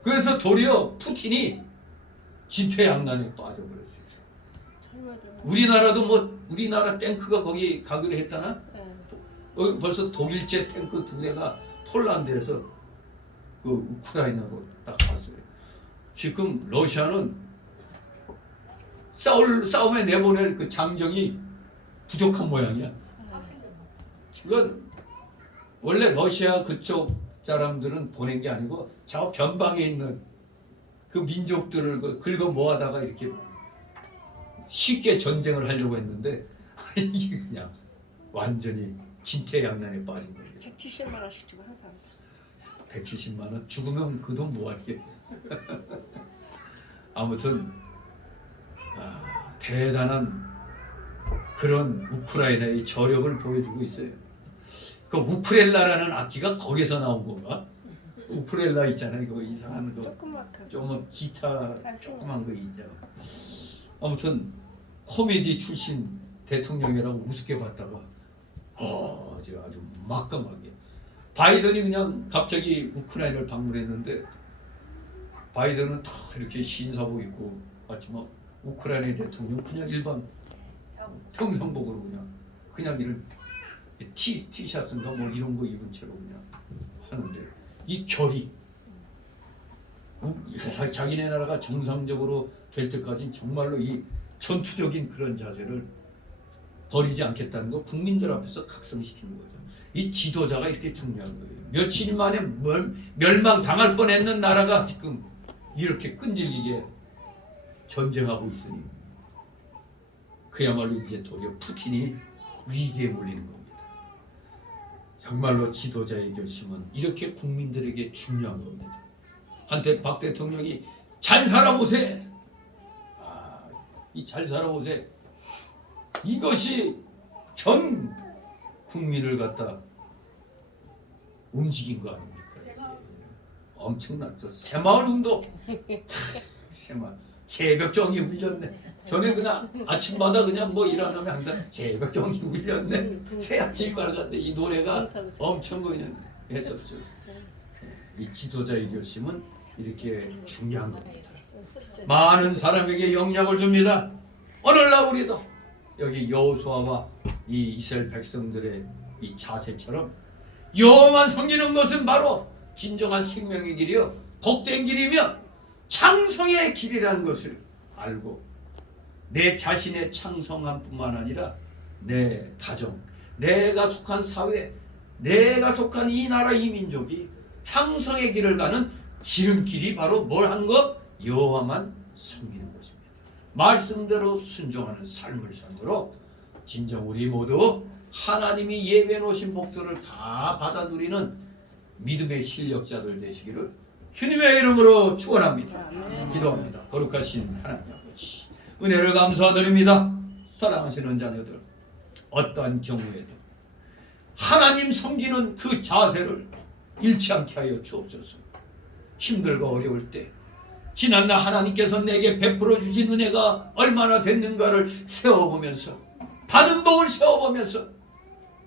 그래서 도리어 푸틴이 진퇴양난에 빠져버렸어요. 우리나라도 뭐 우리나라 탱크가 거기 가기로 했다나? 여기 벌써 독일제 탱크 2대가 폴란드에서 그 우크라이나로 딱 갔어요. 지금 러시아는 싸움에 내보낼 그 장정이 부족한 모양이야. 이건 원래 러시아 그쪽 사람들은 보낸 게 아니고 저 변방에 있는 그 민족들을 긁어 모아다가 이렇게 쉽게 전쟁을 하려고 했는데 이게 그냥 완전히 진퇴양난에 빠진 거예요. 170만 원씩 주고 한 사람. 170만 원 죽으면 그 돈 뭐 할게. 아무튼 대단한 그런 우크라이나의 저력을 보여주고 있어요. 그 우크렐라라는 악기가 거기서 나온 건가? 우크렐라 있잖아요. 이거 이상한 거. 조그맣게. 좀 기타 조그만 거 있죠. 아무튼 코미디 출신 대통령이라고 우습게 봤다가 제가 아주 막강하게 바이든이 그냥 갑자기 우크라이나를 방문했는데 바이든은 다 이렇게 신사복 입고 마지막 우크라이나 대통령 그냥 일반 평상복으로 그냥 이런 티셔츠인가 뭐 이런 거 입은 채로 그냥 하는데 이 결이 자기네 나라가 정상적으로 될 때까지는 정말로 이 전투적인 그런 자세를 버리지 않겠다는 거 국민들 앞에서 각성시키는 거죠. 이 지도자가 이렇게 중요한 거예요. 며칠 만에 멸망당할 뻔했는 나라가 지금 이렇게 끈질기게 전쟁하고 있으니 그야말로 이제 도리어 푸틴이 위기에 몰리는 겁니다. 정말로 지도자의 결심은 이렇게 국민들에게 중요한 겁니다. 한때 박 대통령이 잘 살아보세. 이 잘 살아보세. 이것이 전 국민을 갖다 움직인 거 아닙니까? 엄청났죠. 새마을 운동. 새마을. 새벽정이 울렸네. 전에 그냥 아침마다 그냥 뭐 일어나면 항상 새벽정이 울렸네. 새 아침이 밝았네. 이 노래가 엄청 그냥 했었죠. 이 지도자의 결심은 이렇게 중요한 겁니다. 많은 사람에게 영향을 줍니다. 오늘날 우리도 여기 여호수아와 이 이스라엘 백성들의 이 자세처럼 여호와만 섬기는 것은 바로 진정한 생명의 길이요 복된 길이며 창성의 길이라는 것을 알고 내 자신의 창성함뿐만 아니라 내 가정, 내가 속한 사회, 내가 속한 이 나라 이 민족이 창성의 길을 가는 지름길이 바로 뭘 한 것? 여호와만 섬기는 것입니다. 말씀대로 순종하는 삶을 삶으로 진정 우리 모두 하나님이 예비해 놓으신 복들을 다 받아 누리는 믿음의 실력자들 되시기를 주님의 이름으로 축원합니다. 기도합니다. 거룩하신 하나님 아버지, 은혜를 감사드립니다. 사랑하시는 자녀들, 어떠한 경우에도 하나님 섬기는 그 자세를 잃지 않게 하여 주옵소서. 힘들고 어려울 때 지난날 하나님께서 내게 베풀어 주신 은혜가 얼마나 됐는가를 세워보면서 받은 복을 세워보면서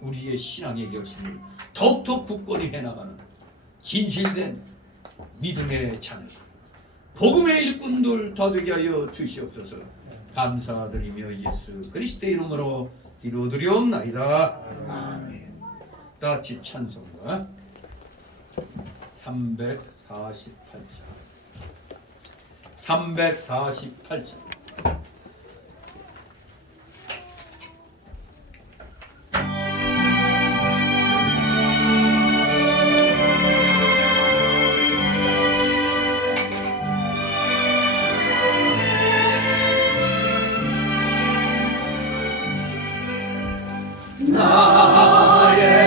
우리의 신앙의 결심을 더욱더 굳건히 해나가는 진실된 믿음의 자녀, 복음의 일꾼들 다 되게 하여 주시옵소서. 감사드리며 예수 그리스도의 이름으로 기도드리옵나이다. 아멘. 다 같이 찬송가 348장 348장 나의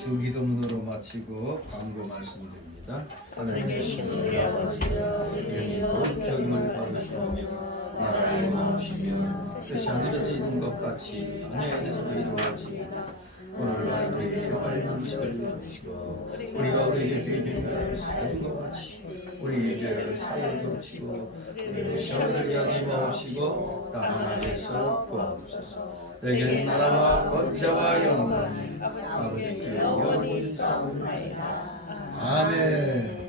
주기도문으로 마치고 광고 말씀드립니다. 하늘에 계신 우리 아버지여 이름이 거룩히 여김을 받으시오며 나라의 마음이시며 뜻이 하늘에서 이룬 것 같이 땅에서 이루어지이다. 오늘날 우리에게 일용할 양식을 주시고 우리가 우리에게 죄진 자를 사해준 것 같이 우리 죄를 사하여 주시고 우리를 시험에 들게 하지 마옵시고 다만 악에서 구하옵소서. 내게 나라와 권세와 영광이 아버지께 영원히 있사옵나이다. 아멘.